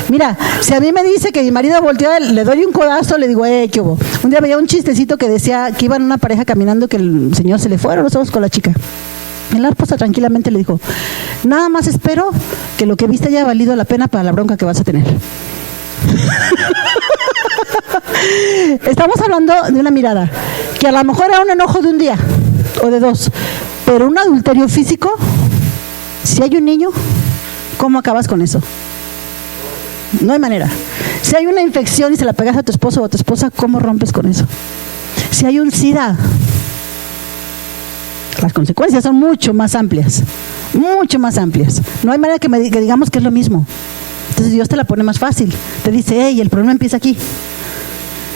Mira, si a mí me dice que mi marido volteó, le doy un codazo, le digo, ¿qué hubo? Un día veía un chistecito que decía que iban una pareja caminando, que el señor se le fueron los ojos con la chica. Y la esposa tranquilamente le dijo, nada más espero que lo que viste haya valido la pena para la bronca que vas a tener. Estamos hablando de una mirada, que a lo mejor era un enojo de un día o de dos, pero un adulterio físico, si hay un niño, ¿cómo acabas con eso? No hay manera. Si hay una infección y se la pegas a tu esposo o a tu esposa, ¿cómo rompes con eso? Si hay un SIDA, las consecuencias son mucho más amplias. Mucho más amplias. No hay manera que digamos que es lo mismo. Entonces Dios te la pone más fácil. Te dice, el problema empieza aquí.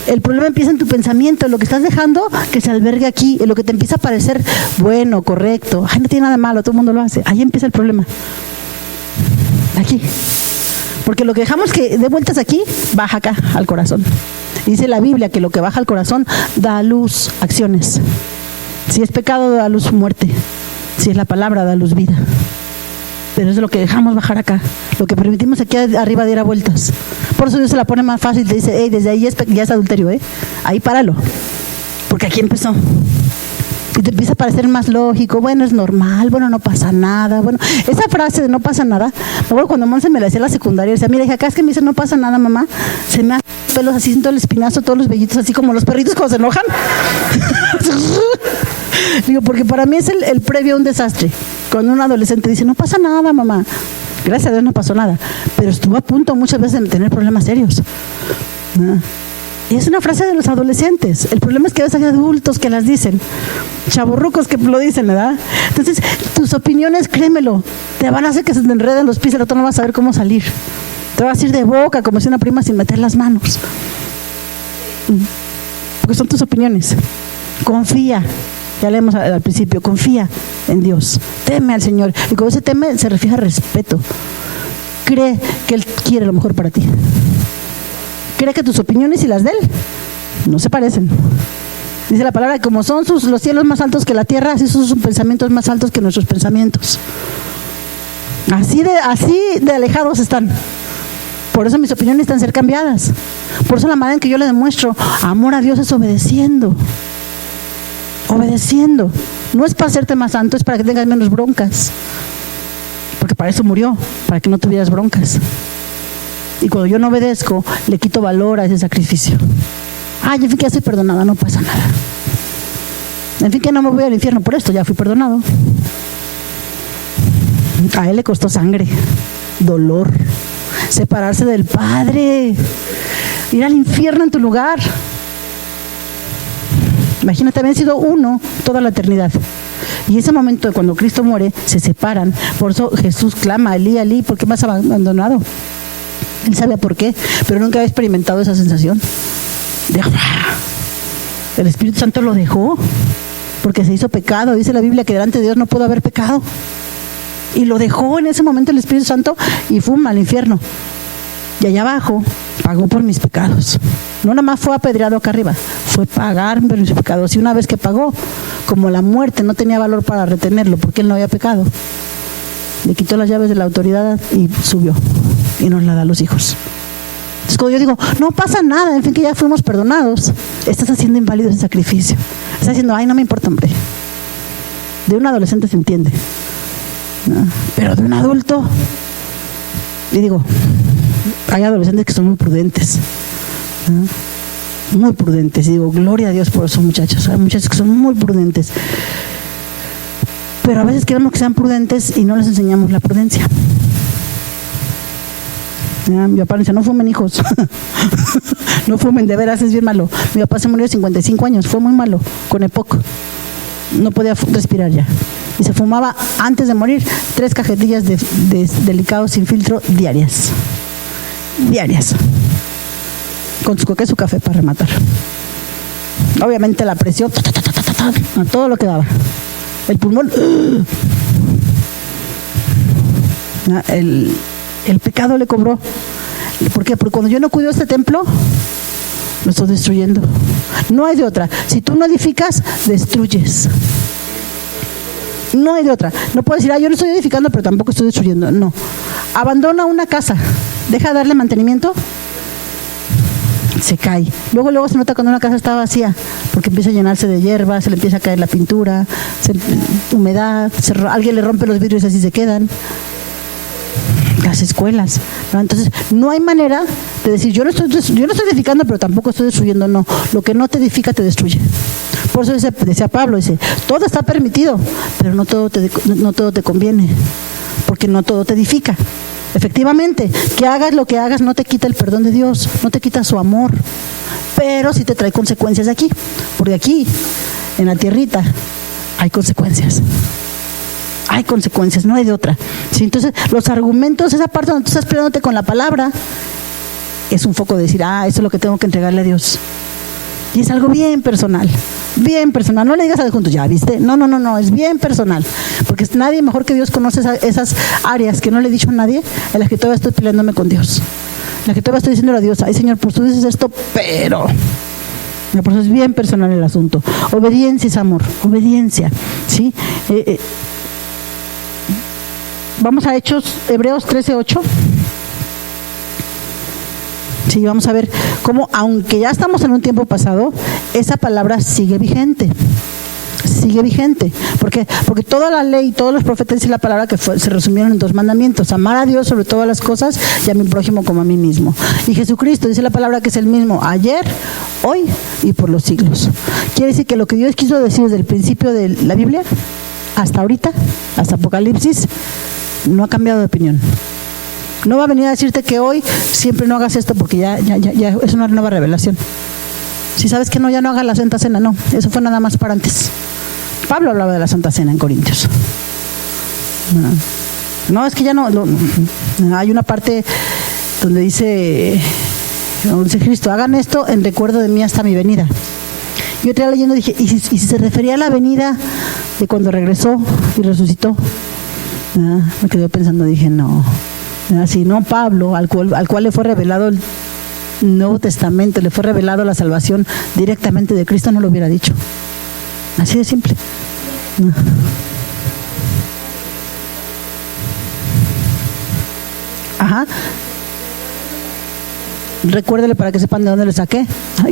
El problema empieza en tu pensamiento, en lo que estás dejando que se albergue aquí, en lo que te empieza a parecer bueno, correcto. No tiene nada de malo, todo el mundo lo hace. Ahí empieza el problema. Aquí. Porque lo que dejamos que dé vueltas aquí, baja acá, al corazón. Dice la Biblia que lo que baja al corazón da a luz acciones. Si es pecado, da a luz muerte. Si es la palabra, da a luz vida. Pero es lo que dejamos bajar acá. Lo que permitimos aquí arriba diera vueltas. Por eso Dios se la pone más fácil. Te dice, desde ahí ya es adulterio, ahí páralo. Porque aquí empezó. Y te empieza a parecer más lógico, bueno, es normal, bueno, no pasa nada, bueno, esa frase de no pasa nada, me acuerdo cuando Monse me la hacía en la secundaria, decía, mira, hija, acá es que me dice no pasa nada, mamá, se me hacen pelos así, siento el espinazo, todos los vellitos, así como los perritos cuando se enojan. Digo, porque para mí es el previo a un desastre, cuando un adolescente dice, no pasa nada, mamá, gracias a Dios no pasó nada, pero estuvo a punto muchas veces de tener problemas serios. Y es una frase de los adolescentes. El problema es que a veces hay adultos que las dicen, chavorrucos que lo dicen, ¿verdad? Entonces, tus opiniones, créemelo, te van a hacer que se te enreden los pies, el otro no vas a saber cómo salir. Te vas a ir de boca, como si una prima sin meter las manos. Porque son tus opiniones. Confía, ya leemos al principio, confía en Dios. Teme al Señor. Y cuando se teme, se refiere a respeto. Cree que Él quiere lo mejor para ti. Cree que tus opiniones y las de Él no se parecen. Dice la palabra, como son los cielos más altos que la tierra, así son sus pensamientos más altos que nuestros pensamientos. Así de alejados están. Por eso mis opiniones necesitan ser cambiadas. Por eso la manera en que yo le demuestro amor a Dios es obedeciendo. Obedeciendo. No es para hacerte más santo, es para que tengas menos broncas. Porque para eso murió, para que no tuvieras broncas. Y cuando yo no obedezco, le quito valor a ese sacrificio. En fin que ya estoy perdonada, no pasa nada. En fin que no me voy al infierno por esto, ya fui perdonado. A él le costó sangre, dolor, separarse del Padre, ir al infierno en tu lugar. Imagínate, habían sido uno toda la eternidad. Y ese momento de cuando Cristo muere, se separan. Por eso Jesús clama, Elí, Elí, ¿por qué me has abandonado? Él sabía por qué, pero nunca había experimentado esa sensación. El Espíritu Santo lo dejó porque se hizo pecado. Dice la Biblia que delante de Dios no pudo haber pecado. Y lo dejó en ese momento el Espíritu Santo y fue al infierno. Y allá abajo pagó por mis pecados. No nada más fue apedreado acá arriba, fue pagar por mis pecados. Y una vez que pagó, como la muerte no tenía valor para retenerlo porque él no había pecado, le quitó las llaves de la autoridad y subió y nos la da a los hijos. Entonces cuando yo digo, no pasa nada, en fin que ya fuimos perdonados, estás haciendo inválido ese sacrificio. Estás diciendo, no me importa, hombre. De un adolescente se entiende, ¿no? Pero de un adulto, y digo, hay adolescentes que son muy prudentes, ¿no? Muy prudentes, y digo, gloria a Dios por esos muchachos. Hay muchachos que son muy prudentes, pero a veces queremos que sean prudentes y no les enseñamos la prudencia. Mi papá dice, no fumen, hijos. No fumen, de veras es bien malo. Mi papá se murió a 55 años, fue muy malo, con EPOC. No podía respirar ya. Y se fumaba, antes de morir, 3 cajetillas de licados sin filtro diarias. Diarias. Con su coca y su café para rematar. Obviamente la presión, a todo lo que daba. El pulmón. El pecado le cobró. ¿Por qué? Porque cuando yo no cuido este templo, lo estoy destruyendo. No hay de otra. Si tú no edificas, destruyes. No hay de otra. No puedes decir, yo no estoy edificando, pero tampoco estoy destruyendo. No. Abandona una casa, deja de darle mantenimiento, se cae. Luego se nota cuando una casa está vacía, porque empieza a llenarse de hierba, se le empieza a caer la pintura, humedad, alguien le rompe los vidrios y así se quedan. Las escuelas, ¿no? Entonces no hay manera de decir yo no estoy edificando, pero tampoco estoy destruyendo. No, lo que no te edifica te destruye. Por eso decía Pablo, dice, todo está permitido, pero no todo te conviene, porque no todo te edifica. Efectivamente, que hagas lo que hagas no te quita el perdón de Dios, no te quita su amor, pero sí te trae consecuencias de aquí, porque aquí en la tierrita hay consecuencias. Hay consecuencias, no hay de otra. ¿Sí? Entonces, los argumentos, esa parte donde tú estás peleándote con la palabra, es un foco de decir, eso es lo que tengo que entregarle a Dios. Y es algo bien personal, bien personal. No le digas a los juntos, ya viste. No, es bien personal. Porque nadie mejor que Dios conoce esas áreas que no le he dicho a nadie, en las que todavía estoy peleándome con Dios. En las que todavía estoy diciéndole a Dios, ay Señor, pues tú dices esto, pero... Por eso es bien personal el asunto. Obediencia es amor, obediencia. ¿Sí? Vamos a Hebreos 13:8. Sí, vamos a ver cómo, aunque ya estamos en un tiempo pasado, esa palabra sigue vigente. Sigue vigente. ¿Por qué? Porque toda la ley, todos los profetas dicen la palabra que se resumieron en 2 mandamientos: amar a Dios sobre todas las cosas y a mi prójimo como a mí mismo. Y Jesucristo dice la palabra que es el mismo ayer, hoy y por los siglos. Quiere decir que lo que Dios quiso decir desde el principio de la Biblia hasta ahorita, hasta Apocalipsis, no ha cambiado de opinión. No va a venir a decirte que hoy siempre no hagas esto porque ya es una nueva revelación. Si sabes que no, ya no hagas la Santa Cena, no. Eso fue nada más para antes. Pablo hablaba de la Santa Cena en Corintios. No, es que ya no. Hay una parte donde dice Cristo, hagan esto en recuerdo de mí hasta mi venida. Yo otra leyendo dije, ¿y si se refería a la venida de cuando regresó y resucitó? Me quedé pensando, dije, no. Si no, Pablo, al cual le fue revelado el Nuevo Testamento, le fue revelado la salvación directamente de Cristo, no lo hubiera dicho. Así de simple. Ajá. recuérdele para que sepan de dónde le saqué,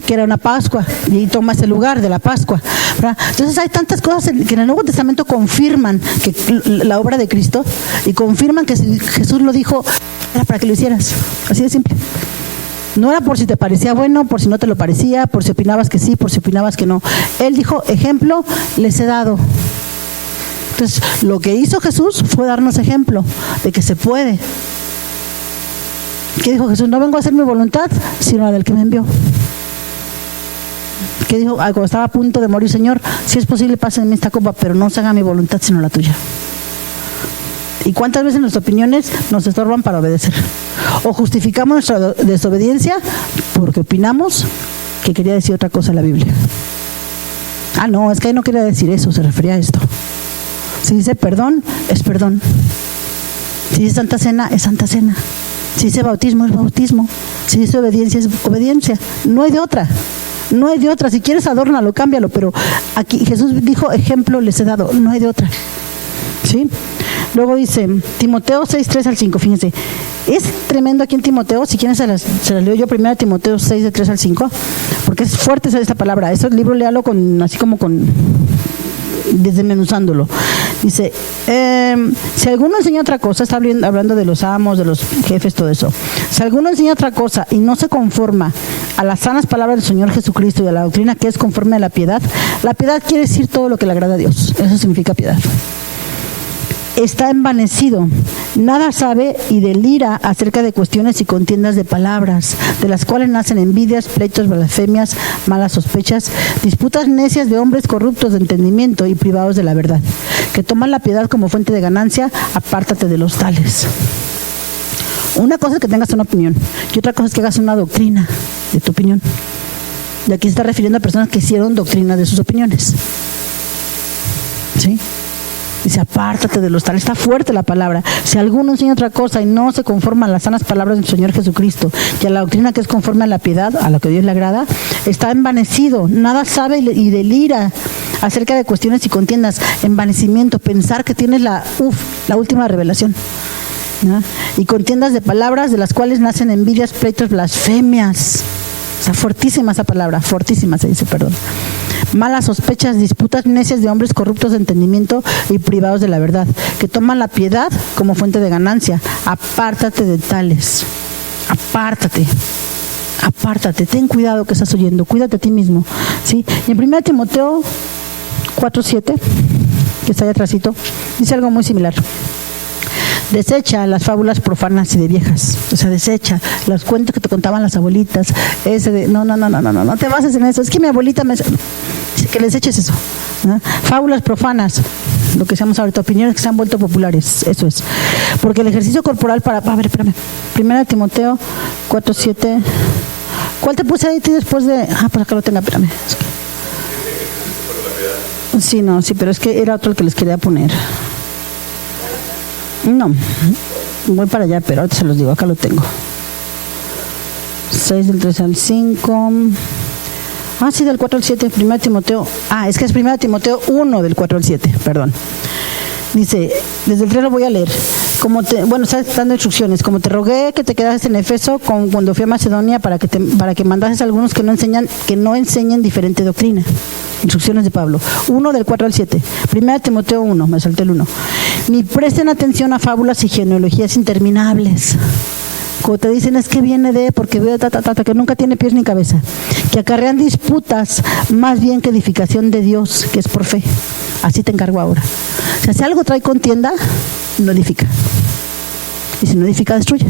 que era una Pascua, y toma ese lugar de la Pascua, ¿verdad? Entonces hay tantas cosas que en el Nuevo Testamento confirman que la obra de Cristo, y confirman que si Jesús lo dijo, era para que lo hicieras, así de simple. No era por si te parecía bueno, por si no te lo parecía, por si opinabas que sí, por si opinabas que no. Él dijo, ejemplo les he dado. Entonces, lo que hizo Jesús fue darnos ejemplo de que se puede. ¿Qué dijo Jesús? No vengo a hacer mi voluntad, sino la del que me envió. ¿Qué dijo? Cuando estaba a punto de morir, Señor, si es posible, pase en mí esta copa, pero no se haga mi voluntad, sino la tuya. ¿Y cuántas veces nuestras opiniones nos estorban para obedecer? O justificamos nuestra desobediencia porque opinamos que quería decir otra cosa en la Biblia. Ah, no, es que ahí no quería decir eso, se refería a esto. Si dice perdón, es perdón. Si dice Santa Cena, es Santa Cena. Si dice bautismo, es bautismo. Si dice obediencia, es obediencia. No hay de otra. No hay de otra. Si quieres, adórnalo, cámbialo. Pero aquí Jesús dijo, ejemplo les he dado. No hay de otra. ¿Sí? Luego dice, Timoteo 6, 3 al 5, fíjense. Es tremendo aquí en Timoteo, si quieren se las leo yo primero, Timoteo 6, de 3 al 5, porque es fuerte esta palabra. Ese libro léalo así como desmenuzándolo. Dice, si alguno enseña otra cosa, está hablando de los amos, de los jefes, todo eso. Si alguno enseña otra cosa y no se conforma a las sanas palabras del Señor Jesucristo y a la doctrina que es conforme a la piedad quiere decir todo lo que le agrada a Dios. Eso significa piedad. Está envanecido, nada sabe y delira acerca de cuestiones y contiendas de palabras, de las cuales nacen envidias, pleitos, blasfemias, malas sospechas, disputas necias de hombres corruptos de entendimiento y privados de la verdad, que toman la piedad como fuente de ganancia. Apártate de los tales. Una cosa es que tengas una opinión y otra cosa es que hagas una doctrina de tu opinión. Y aquí se está refiriendo a personas que hicieron doctrina de sus opiniones. ¿Sí? Dice, apártate de los tales. Está fuerte la palabra. Si alguno enseña otra cosa y no se conforma a las sanas palabras del Señor Jesucristo y a la doctrina que es conforme a la piedad, a lo que Dios le agrada, está envanecido, nada sabe y delira acerca de cuestiones y contiendas. Envanecimiento, pensar que tienes la última revelación, ¿no? Y contiendas de palabras de las cuales nacen envidias, pleitos, blasfemias. O sea, fortísima esa palabra, fortísima se dice, perdón. Malas sospechas, disputas necias de hombres corruptos de entendimiento y privados de la verdad, que toman la piedad como fuente de ganancia. Apártate de tales. Apártate. Ten cuidado que estás oyendo. Cuídate a ti mismo. ¿Sí? Y en 1 Timoteo 4:7, que está ahí atrásito, dice algo muy similar. Desecha las fábulas profanas y de viejas. O sea, desecha los cuentos que te contaban las abuelitas. No te bases en eso. Es que mi abuelita que les eches eso, ¿no? Fábulas profanas, lo que seamos ahorita, opiniones que se han vuelto populares. Eso es. Porque el ejercicio corporal a ver, espérame. 1 Timoteo 4:7. ¿Cuál te puse ahí después de...? Pues acá lo tengo, espérame. Sí, pero es que era otro el que les quería poner. No, voy para allá, pero ahorita se los digo, acá lo tengo. 6 del 3 al 5. Sí, del 4 al 7, 1 Timoteo. Es que es 1 Timoteo 1 del 4 al 7, perdón. Dice, desde el 3 lo voy a leer. Está dando instrucciones. Como te rogué que te quedases en Efeso cuando fui a Macedonia para que mandases a algunos que no enseñen diferente doctrina. Instrucciones de Pablo. 1 del 4 al 7. 1 Timoteo 1, me salté el 1. Ni presten atención a fábulas y genealogías interminables. Como te dicen, es que viene de, porque veo que nunca tiene pies ni cabeza. Que acarrean disputas más bien que edificación de Dios, que es por fe. Así te encargo ahora. O sea, si algo trae contienda, no edifica. Y si no edifica, destruye.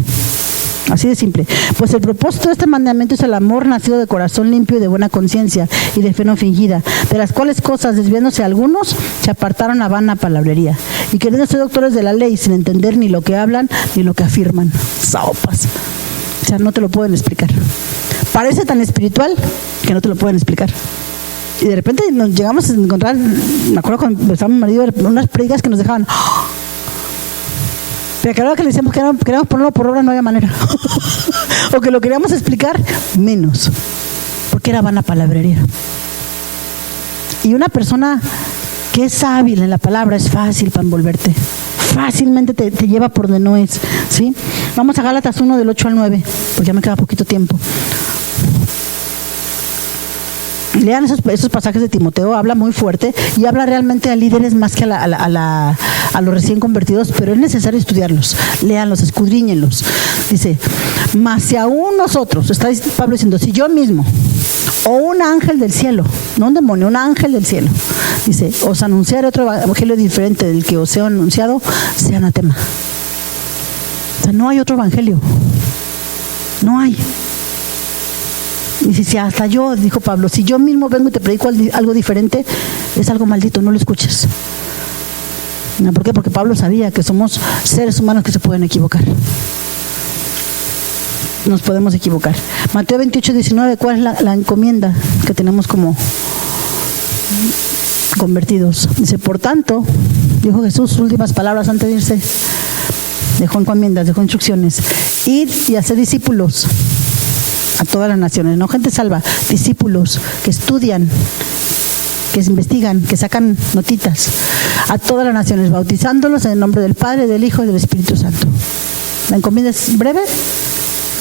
Así de simple. Pues el propósito de este mandamiento es el amor nacido de corazón limpio y de buena conciencia y de fe no fingida, de las cuales cosas, desviándose algunos, se apartaron a vana palabrería y queriendo ser doctores de la ley sin entender ni lo que hablan ni lo que afirman. Sopas. O sea, no te lo pueden explicar. Parece tan espiritual que no te lo pueden explicar. Y de repente nos llegamos a encontrar, me acuerdo cuando estaba mi marido, unas prédicas que nos dejaban... Pero que ahora que le decíamos que queríamos ponerlo por obra, no había manera. O que lo queríamos explicar, menos. Porque era vana palabrería. Y una persona que es hábil en la palabra es fácil para envolverte. fácilmente te lleva por donde no es, ¿sí? Vamos a Gálatas 1 del 8 al 9, porque ya me queda poquito tiempo. Lean esos pasajes de Timoteo, habla muy fuerte y habla realmente a líderes más que a los recién convertidos, pero es necesario estudiarlos, léanlos, escudriñenlos. Dice, mas si aún nosotros, está Pablo diciendo, si yo mismo o un ángel del cielo, no un demonio, un ángel del cielo, dice, os anunciaré otro evangelio diferente del que os he anunciado, sea anatema. O sea, no hay otro evangelio, no hay. Y si hasta yo, dijo Pablo, si yo mismo vengo y te predico algo diferente, es algo maldito, no lo escuches. ¿Por qué? Porque Pablo sabía que somos seres humanos que se pueden equivocar. Nos podemos equivocar. Mateo 28, 19, ¿cuál es la encomienda que tenemos como convertidos? Dice, por tanto, dijo Jesús, sus últimas palabras antes de irse, dejó encomiendas, dejó instrucciones, id y hacer discípulos a todas las naciones, no gente salva, discípulos que estudian, que se investigan, que sacan notitas, a todas las naciones, bautizándolos en el nombre del Padre, del Hijo y del Espíritu Santo. La encomienda es breve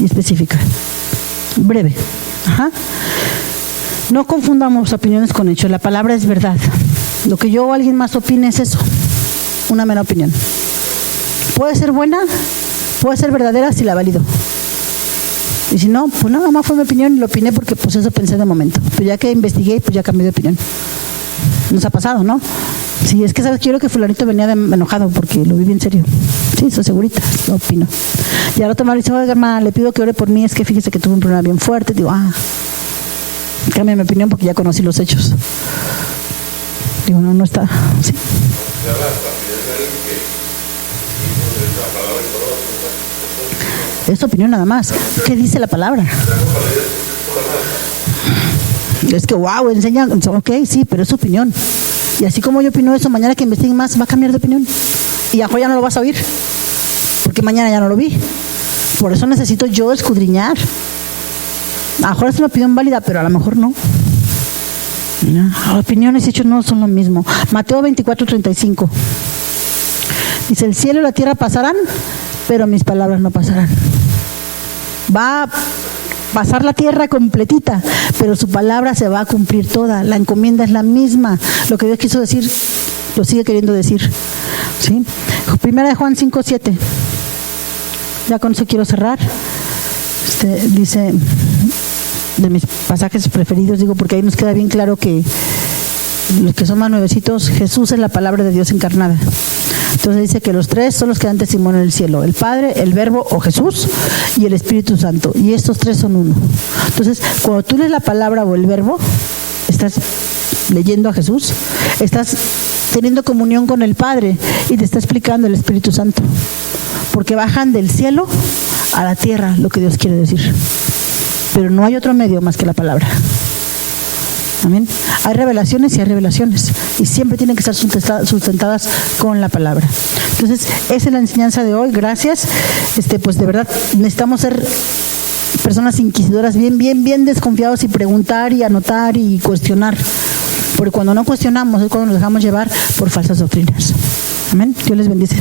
y específica. Breve. Ajá. No confundamos opiniones con hechos, la palabra es verdad. Lo que yo o alguien más opine es eso, una mera opinión. Puede ser buena, puede ser verdadera si la valido. Y si no, pues nada más fue mi opinión y lo opiné porque pues eso pensé de momento. Pero ya que investigué, pues ya cambié de opinión. Nos ha pasado, ¿no? Sí, es que sabes, quiero que fulanito venía enojado porque lo vi bien serio. Sí, estoy segurita, lo opino. Y al otro me dice, oiga, hermana, le pido que ore por mí, es que fíjese que tuve un problema bien fuerte. Digo, cambia mi opinión porque ya conocí los hechos. Digo, no está, sí. Es tu opinión nada más. ¿Qué dice la palabra? Es que enseña, ok, sí, pero es su opinión. Y así como yo opino eso, mañana que investigue más va a cambiar de opinión. Y a ya no lo vas a oír, porque mañana ya no lo vi. Por eso necesito yo escudriñar. A lo mejor es una opinión válida, pero a lo mejor no. Opiniones y hechos no son lo mismo. Mateo 24, 35. Dice, el cielo y la tierra pasarán, pero mis palabras no pasarán. Va a pasar la tierra completita, pero su palabra se va a cumplir toda. La encomienda es la misma. Lo que Dios quiso decir, lo sigue queriendo decir. ¿Sí? Primera de Juan 5, 7. Ya con eso quiero cerrar. Dice, de mis pasajes preferidos, digo, porque ahí nos queda bien claro que los que son más nuevecitos, Jesús es la palabra de Dios encarnada. Entonces dice que los tres son los que dan testimonio en el cielo: el Padre, el Verbo o Jesús y el Espíritu Santo. Y estos tres son uno. Entonces, cuando tú lees la palabra o el Verbo, estás leyendo a Jesús, estás teniendo comunión con el Padre y te está explicando el Espíritu Santo. Porque bajan del cielo a la tierra lo que Dios quiere decir. Pero no hay otro medio más que la palabra. Amén. Hay revelaciones y hay revelaciones, y siempre tienen que estar sustentadas con la palabra. Entonces, esa es la enseñanza de hoy. Gracias. Pues de verdad necesitamos ser personas inquisidoras, bien desconfiados, y preguntar y anotar y cuestionar. Porque cuando no cuestionamos es cuando nos dejamos llevar por falsas doctrinas. Amén. Dios les bendice.